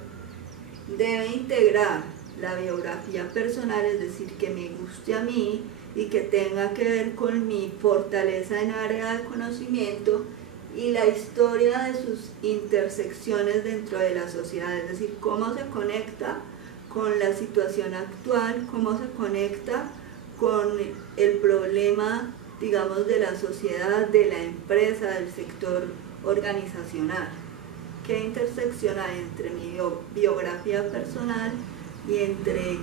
debe integrar la biografía personal, es decir, que me guste a mí y que tenga que ver con mi fortaleza en área de conocimiento y la historia de sus intersecciones dentro de la sociedad, es decir, cómo se conecta con la situación actual, cómo se conecta con el problema, digamos, de la sociedad, de la empresa, del sector organizacional. ¿Qué intersección hay entre mi biografía personal y entre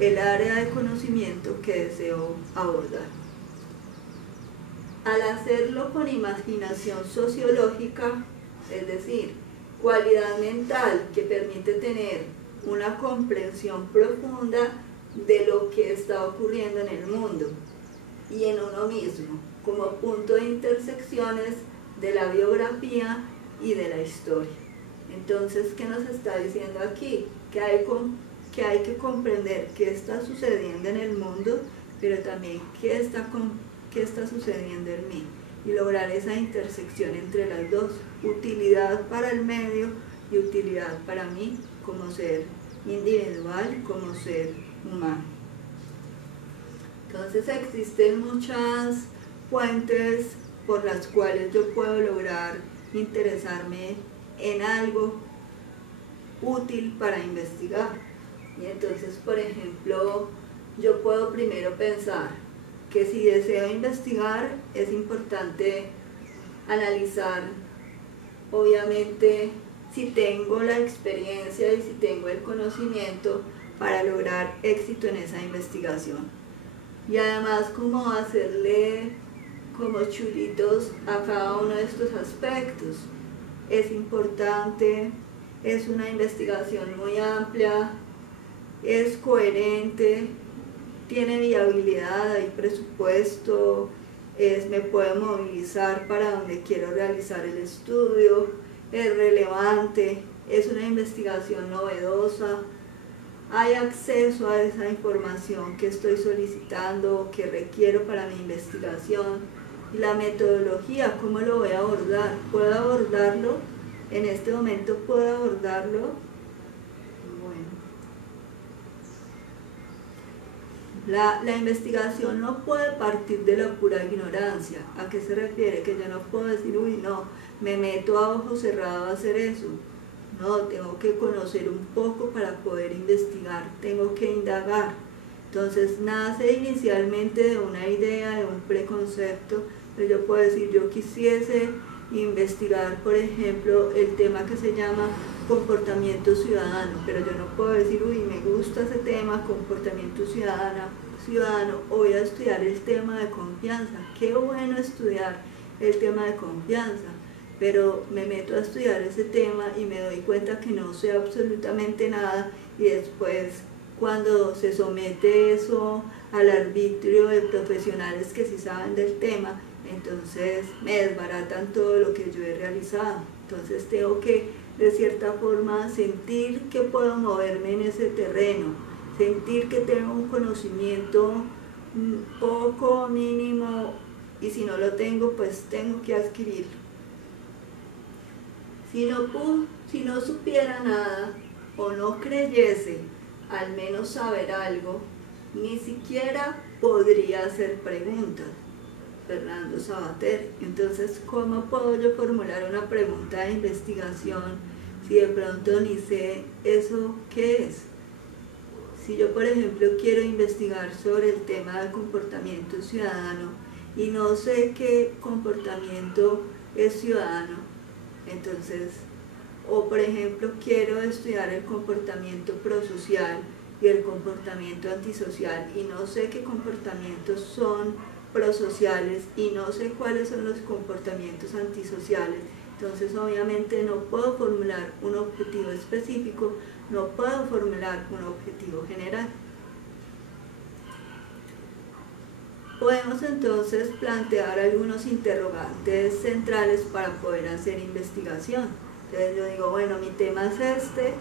el área de conocimiento que deseo abordar? Al hacerlo con imaginación sociológica, es decir, cualidad mental que permite tener una comprensión profunda de lo que está ocurriendo en el mundo y en uno mismo, como punto de intersecciones de la biografía y de la historia. Entonces, ¿qué nos está diciendo aquí? Que hay que comprender qué está sucediendo en el mundo, pero también qué está sucediendo en mí, y lograr esa intersección entre las dos, utilidad para el medio y utilidad para mí como ser individual, como ser humano. Entonces existen muchas fuentes por las cuales yo puedo lograr interesarme en algo útil para investigar. Y entonces, por ejemplo, yo puedo primero pensar que si deseo investigar es importante analizar, obviamente, si tengo la experiencia y si tengo el conocimiento para lograr éxito en esa investigación. Y además, cómo hacerle como chulitos a cada uno de estos aspectos. Es importante, es una investigación muy amplia, es coherente, tiene viabilidad, hay presupuesto, me puedo movilizar para donde quiero realizar el estudio, es relevante, es una investigación novedosa, hay acceso a esa información que estoy solicitando, que requiero para mi investigación. Y la metodología, ¿cómo lo voy a abordar? ¿Puedo abordarlo? En este momento puedo abordarlo. Bueno. La investigación no puede partir de la pura ignorancia. ¿A qué se refiere? Que yo no puedo decir, uy, no, me meto a ojo cerrado a hacer eso. No, tengo que conocer un poco para poder investigar, tengo que indagar. Entonces nace inicialmente de una idea, de un preconcepto. Yo puedo decir, yo quisiese investigar, por ejemplo, el tema que se llama comportamiento ciudadano, pero yo no puedo decir, uy, me gusta ese tema, comportamiento ciudadano, o voy a estudiar el tema de confianza. Qué bueno estudiar el tema de confianza, pero me meto a estudiar ese tema y me doy cuenta que no sé absolutamente nada, y después cuando se somete eso al arbitrio de profesionales que sí saben del tema, entonces me desbaratan todo lo que yo he realizado. Entonces tengo que, de cierta forma, sentir que puedo moverme en ese terreno, sentir que tengo un conocimiento poco, mínimo, y si no lo tengo, pues tengo que adquirirlo. Si no supiera nada o no creyese al menos saber algo, ni siquiera podría hacer preguntas. Fernando Savater. Entonces, ¿cómo puedo yo formular una pregunta de investigación si de pronto ni sé eso qué es? Si yo, por ejemplo, quiero investigar sobre el tema del comportamiento ciudadano y no sé qué comportamiento es ciudadano, entonces, o por ejemplo, quiero estudiar el comportamiento prosocial y el comportamiento antisocial y no sé qué comportamientos son prosociales y no sé cuáles son los comportamientos antisociales, entonces obviamente no puedo formular un objetivo específico, no puedo formular un objetivo general. Podemos entonces plantear algunos interrogantes centrales para poder hacer investigación. Entonces yo digo, bueno, mi tema es este,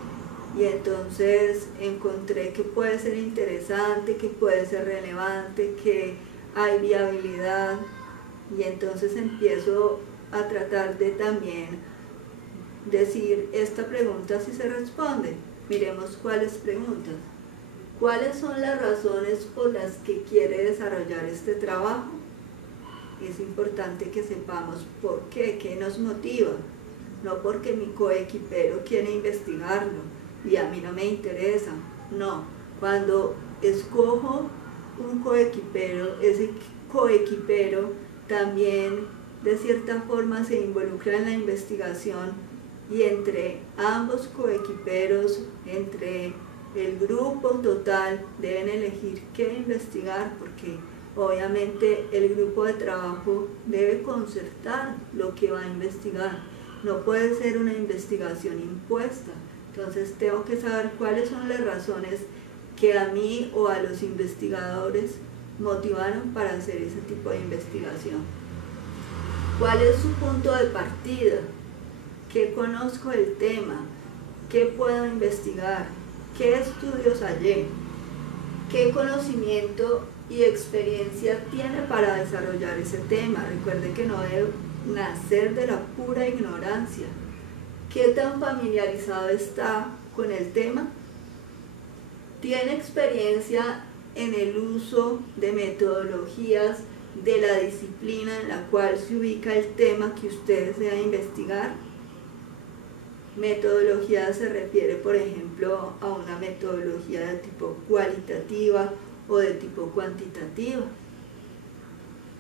y entonces encontré que puede ser interesante, que puede ser relevante, que hay viabilidad, y entonces empiezo a tratar de también decir, esta pregunta sí se responde. Miremos cuáles preguntas. ¿Cuáles son las razones por las que quiere desarrollar este trabajo? Es importante que sepamos por qué nos motiva. No porque mi coequipero quiere investigarlo y a mí no me interesa. No, cuando escojo un coequipero, ese coequipero también de cierta forma se involucra en la investigación, y entre ambos coequiperos, entre el grupo total, deben elegir qué investigar, porque obviamente el grupo de trabajo debe concertar lo que va a investigar. No puede ser una investigación impuesta. Entonces tengo que saber cuáles son las razones que a mí o a los investigadores motivaron para hacer ese tipo de investigación. ¿Cuál es su punto de partida? ¿Qué conozco del tema? ¿Qué puedo investigar? ¿Qué estudios hallé? ¿Qué conocimiento y experiencia tiene para desarrollar ese tema? Recuerde que no debe nacer de la pura ignorancia. ¿Qué tan familiarizado está con el tema? ¿Tiene experiencia en el uso de metodologías de la disciplina en la cual se ubica el tema que usted desea investigar? Metodología se refiere, por ejemplo, a una metodología de tipo cualitativa o de tipo cuantitativa.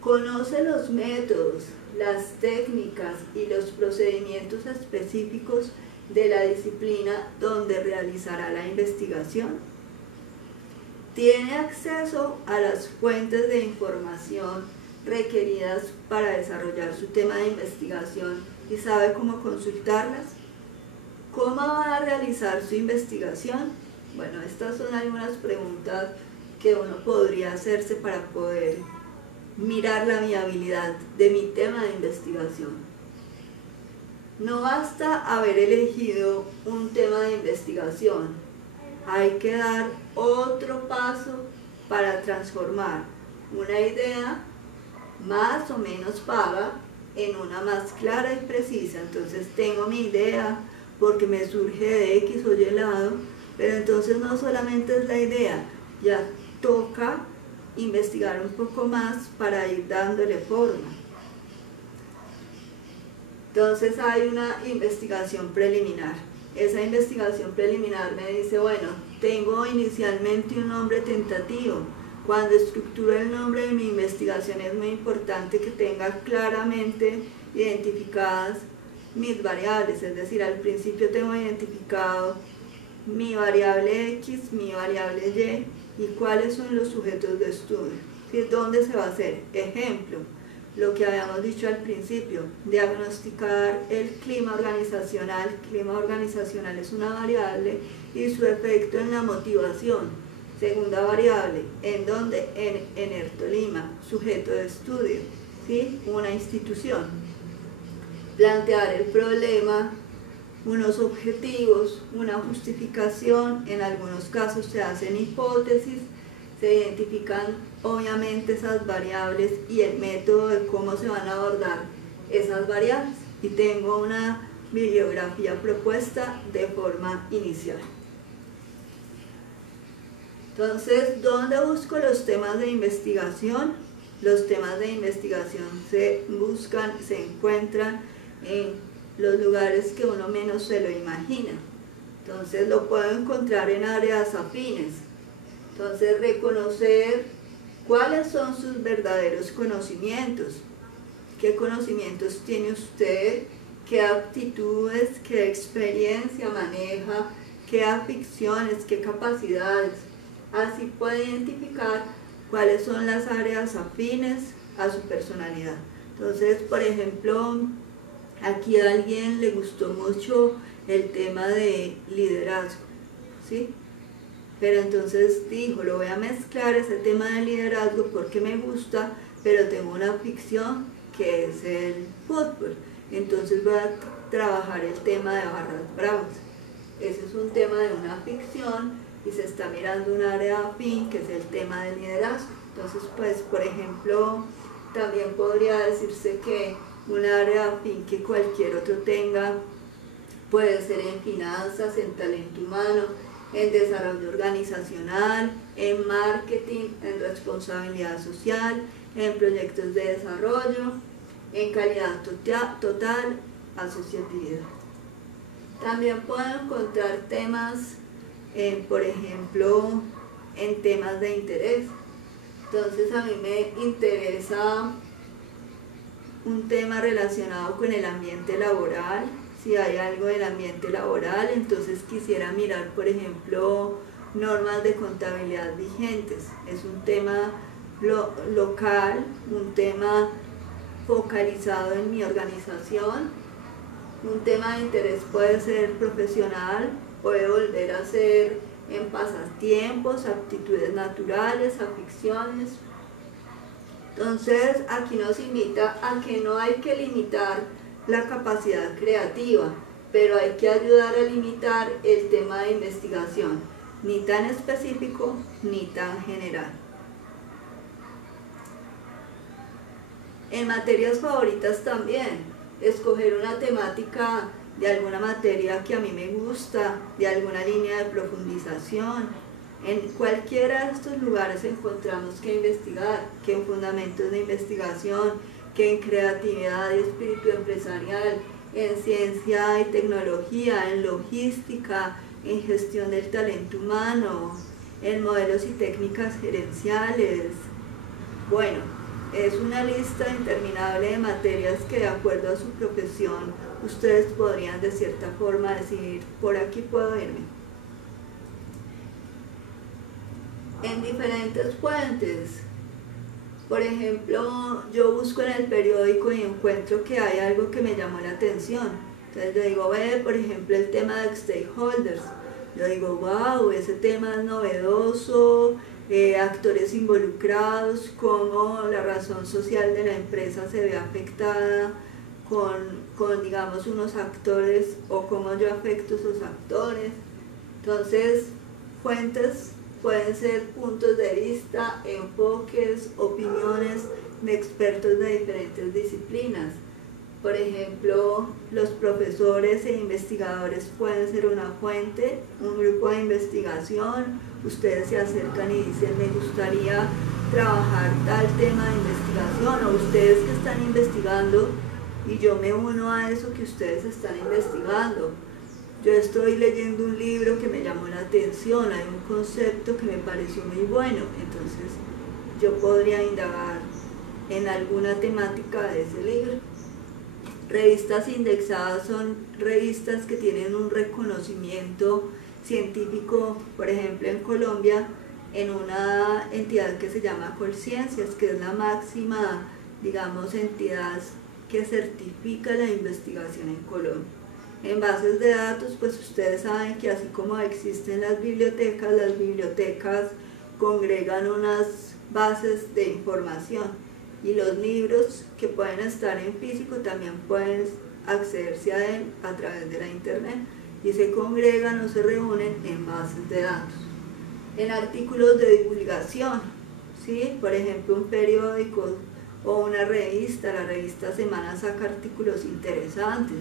Conoce los métodos, las técnicas y los procedimientos específicos de la disciplina donde realizará la investigación. Tiene acceso a las fuentes de información requeridas para desarrollar su tema de investigación y sabe cómo consultarlas. ¿Cómo va a realizar su investigación? Bueno, estas son algunas preguntas que uno podría hacerse para poder mirar la viabilidad de mi tema de investigación. No basta haber elegido un tema de investigación, hay que dar otro paso para transformar una idea más o menos vaga en una más clara y precisa. Entonces tengo mi idea porque me surge de X o Y lado, pero entonces no solamente es la idea, ya toca investigar un poco más para ir dándole forma. Entonces hay una investigación preliminar. Esa investigación preliminar me dice, bueno, tengo inicialmente un nombre tentativo. Cuando estructuro el nombre de mi investigación es muy importante que tenga claramente identificadas mis variables, es decir, al principio tengo identificado mi variable X, mi variable Y cuáles son los sujetos de estudio, ¿sí? ¿Dónde se va a hacer? Ejemplo, lo que habíamos dicho al principio, diagnosticar el clima organizacional. Clima organizacional es una variable y su efecto en la motivación. Segunda variable, ¿en dónde? En Tolima, sujeto de estudio, ¿sí? Una institución. Plantear el problema, unos objetivos, una justificación, en algunos casos se hacen hipótesis, se identifican obviamente esas variables y el método de cómo se van a abordar esas variables. Y tengo una bibliografía propuesta de forma inicial. Entonces, ¿dónde busco los temas de investigación? Los temas de investigación se buscan, se encuentran en los lugares que uno menos se lo imagina. Entonces, lo puedo encontrar en áreas afines. Entonces, reconocer cuáles son sus verdaderos conocimientos. ¿Qué conocimientos tiene usted? ¿Qué aptitudes, qué experiencia maneja? ¿Qué aficiones, qué capacidades? Así puede identificar cuáles son las áreas afines a su personalidad. Entonces, por ejemplo, aquí a alguien le gustó mucho el tema de liderazgo, ¿sí? Pero entonces dijo, lo voy a mezclar ese tema de liderazgo porque me gusta, pero tengo una afición que es el fútbol. Entonces voy a trabajar el tema de barras bravas. Ese es un tema de una afición y se está mirando un área afín que es el tema del liderazgo. Entonces, pues, por ejemplo, también podría decirse que un área afín que cualquier otro tenga puede ser en finanzas, en talento humano, en desarrollo organizacional, en marketing, en responsabilidad social, en proyectos de desarrollo, en calidad total, asociatividad. También puedo encontrar temas, por ejemplo, en temas de interés. Entonces a mí me interesa un tema relacionado con el ambiente laboral. Si hay algo del ambiente laboral, entonces quisiera mirar, por ejemplo, normas de contabilidad vigentes. Es un tema local, un tema focalizado en mi organización. Un tema de interés puede ser profesional, puede volver a ser en pasatiempos, aptitudes naturales, aficiones. Entonces, aquí nos invita a que no hay que limitar la capacidad creativa, pero hay que ayudar a limitar el tema de investigación, ni tan específico ni tan general. En materias favoritas también, escoger una temática de alguna materia que a mí me gusta, de alguna línea de profundización. En cualquiera de estos lugares encontramos que investigar, que en fundamentos de investigación, que en creatividad y espíritu empresarial, en ciencia y tecnología, en logística, en gestión del talento humano, en modelos y técnicas gerenciales. Bueno, es una lista interminable de materias que de acuerdo a su profesión ustedes podrían de cierta forma decidir, por aquí puedo irme. En diferentes fuentes. Por ejemplo, yo busco en el periódico y encuentro que hay algo que me llamó la atención. Entonces yo digo, ve, por ejemplo, el tema de stakeholders. Yo digo, wow, ese tema es novedoso, actores involucrados, cómo la razón social de la empresa se ve afectada con digamos, unos actores o cómo yo afecto a esos actores. Entonces, fuentes pueden ser puntos de vista, enfoques, opiniones de expertos de diferentes disciplinas. Por ejemplo, los profesores e investigadores pueden ser una fuente, un grupo de investigación. Ustedes se acercan y dicen, me gustaría trabajar tal tema de investigación, o ustedes que están investigando y yo me uno a eso que ustedes están investigando. Yo estoy leyendo un libro que me llamó la atención, hay un concepto que me pareció muy bueno, entonces yo podría indagar en alguna temática de ese libro. Revistas indexadas son revistas que tienen un reconocimiento científico, por ejemplo en Colombia, en una entidad que se llama Colciencias, que es la máxima, digamos, entidad que certifica la investigación en Colombia. En bases de datos, pues ustedes saben que así como existen las bibliotecas congregan unas bases de información, y los libros que pueden estar en físico también pueden accederse a él a través de la internet, y se congregan o se reúnen en bases de datos. En artículos de divulgación, ¿sí? Por ejemplo, un periódico o una revista, la revista Semana saca artículos interesantes.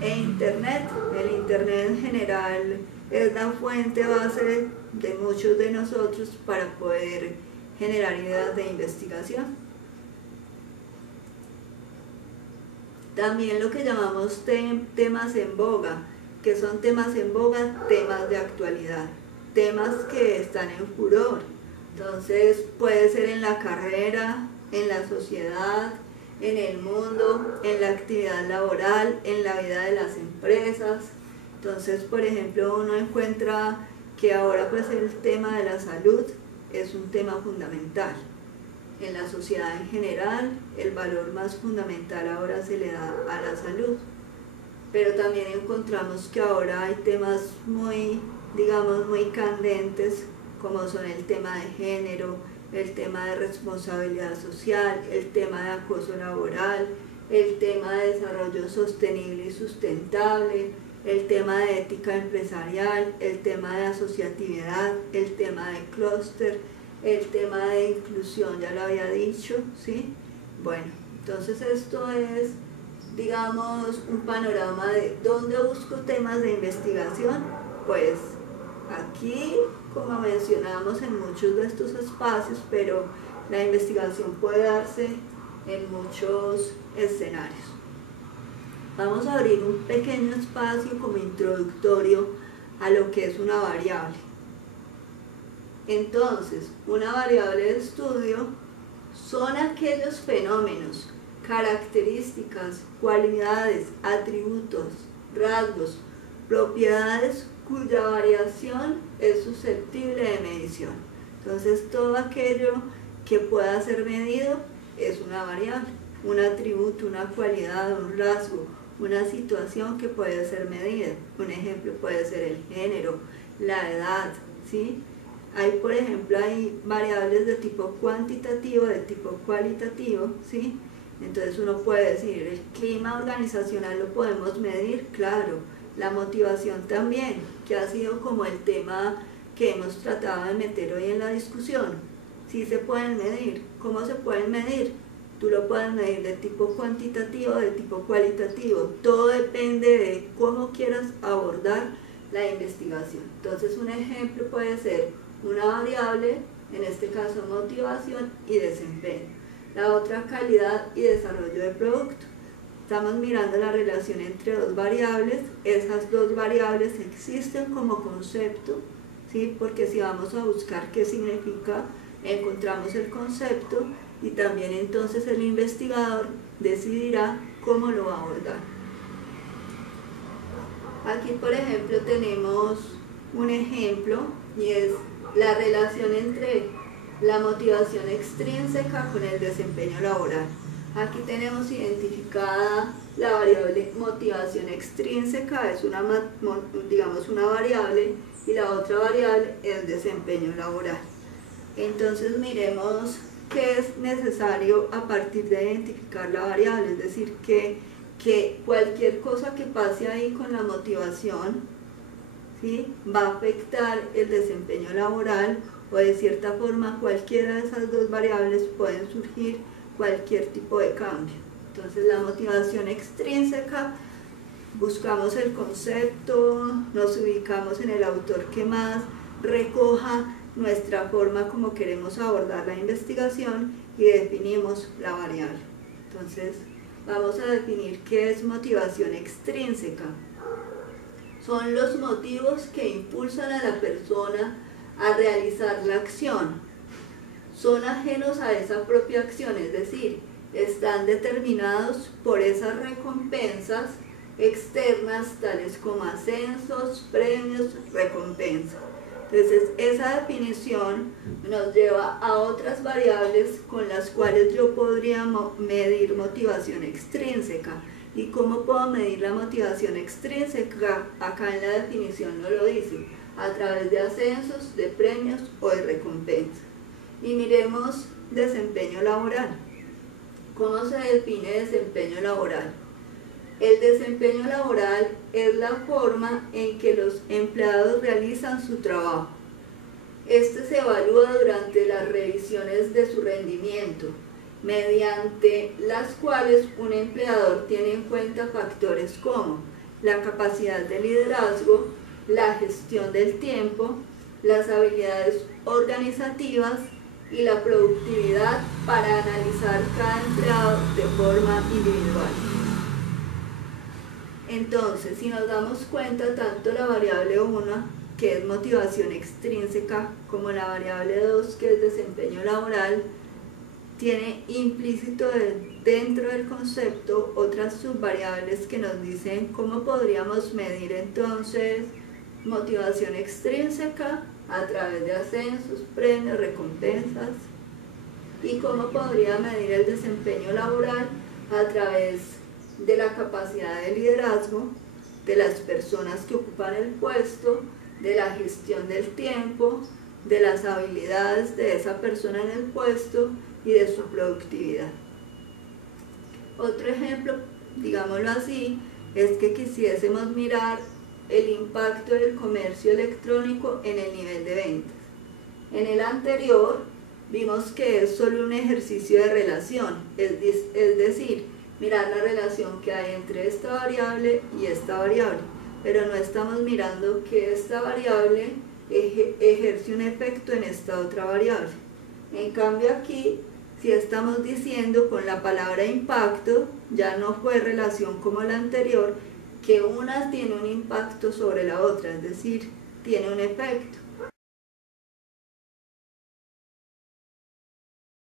e Internet. El Internet en general es la fuente base de muchos de nosotros para poder generar ideas de investigación. También lo que llamamos temas en boga, que son temas en boga, temas de actualidad, temas que están en furor. Entonces puede ser en la carrera, en la sociedad, en el mundo, en la actividad laboral, en la vida de las empresas. Entonces, por ejemplo, uno encuentra que ahora pues el tema de la salud es un tema fundamental. En la sociedad en general, el valor más fundamental ahora se le da a la salud. Pero también encontramos que ahora hay temas muy, digamos, muy candentes, como son el tema de género, el tema de responsabilidad social, el tema de acoso laboral, el tema de desarrollo sostenible y sustentable, el tema de ética empresarial, el tema de asociatividad, el tema de clúster, el tema de inclusión, ya lo había dicho, ¿sí? Bueno, entonces esto es, digamos, un panorama de dónde busco temas de investigación. Pues aquí, como mencionamos en muchos de estos espacios, pero la investigación puede darse en muchos escenarios. Vamos a abrir un pequeño espacio como introductorio a lo que es una variable. Entonces, una variable de estudio son aquellos fenómenos, características, cualidades, atributos, rasgos, propiedades cuya variación es susceptible de medición. Entonces, todo aquello que pueda ser medido es una variable, un atributo, una cualidad, un rasgo, una situación que puede ser medida. Un ejemplo puede ser el género, la edad, ¿sí? Hay, por ejemplo, hay variables de tipo cuantitativo, de tipo cualitativo, ¿sí? Entonces uno puede decir, el clima organizacional lo podemos medir, claro, la motivación también, que ha sido como el tema que hemos tratado de meter hoy en la discusión. Sí se pueden medir. ¿Cómo se pueden medir? Tú lo puedes medir de tipo cuantitativo, de tipo cualitativo. Todo depende de cómo quieras abordar la investigación. Entonces un ejemplo puede ser una variable, en este caso motivación y desempeño. La otra, calidad y desarrollo de producto. Estamos mirando la relación entre dos variables. Esas dos variables existen como concepto, ¿sí? Porque si vamos a buscar qué significa, encontramos el concepto y también entonces el investigador decidirá cómo lo va a abordar. Aquí, por ejemplo, tenemos un ejemplo y es la relación entre la motivación extrínseca con el desempeño laboral. Aquí tenemos identificada la variable motivación extrínseca, es una, digamos, una variable, y la otra variable es desempeño laboral. Entonces miremos qué es necesario a partir de identificar la variable, es decir, que cualquier cosa que pase ahí con la motivación, ¿sí?, va a afectar el desempeño laboral, o de cierta forma cualquiera de esas dos variables pueden surgir cualquier tipo de cambio. Entonces la motivación extrínseca, buscamos el concepto, nos ubicamos en el autor que más recoja nuestra forma como queremos abordar la investigación y definimos la variable. Entonces vamos a definir qué es motivación extrínseca. Son los motivos que impulsan a la persona a realizar la acción. Son ajenos a esa propia acción, es decir, están determinados por esas recompensas externas, tales como ascensos, premios, recompensas. Entonces, esa definición nos lleva a otras variables con las cuales yo podría medir motivación extrínseca. ¿Y cómo puedo medir la motivación extrínseca? Acá en la definición no lo dice, a través de ascensos, de premios o de recompensas. Y miremos desempeño laboral. ¿Cómo se define desempeño laboral? El desempeño laboral es la forma en que los empleados realizan su trabajo. Este se evalúa durante las revisiones de su rendimiento, mediante las cuales un empleador tiene en cuenta factores como la capacidad de liderazgo, la gestión del tiempo, las habilidades organizativas y la productividad para analizar cada empleado de forma individual. Entonces, si nos damos cuenta, tanto la variable 1, que es motivación extrínseca, como la variable 2, que es desempeño laboral, tiene implícito dentro del concepto otras subvariables que nos dicen cómo podríamos medir entonces motivación extrínseca a través de ascensos, premios, recompensas, y cómo podría medir el desempeño laboral a través de la capacidad de liderazgo de las personas que ocupan el puesto, de la gestión del tiempo, de las habilidades de esa persona en el puesto y de su productividad. Otro ejemplo, digámoslo así, es que quisiésemos mirar el impacto del comercio electrónico en el nivel de ventas. En el anterior vimos que es solo un ejercicio de relación, es decir, mirar la relación que hay entre esta variable y esta variable, pero no estamos mirando que esta variable ejerce un efecto en esta otra variable. En cambio aquí, si estamos diciendo con la palabra impacto, ya no fue relación como la anterior, que una tiene un impacto sobre la otra, es decir, tiene un efecto.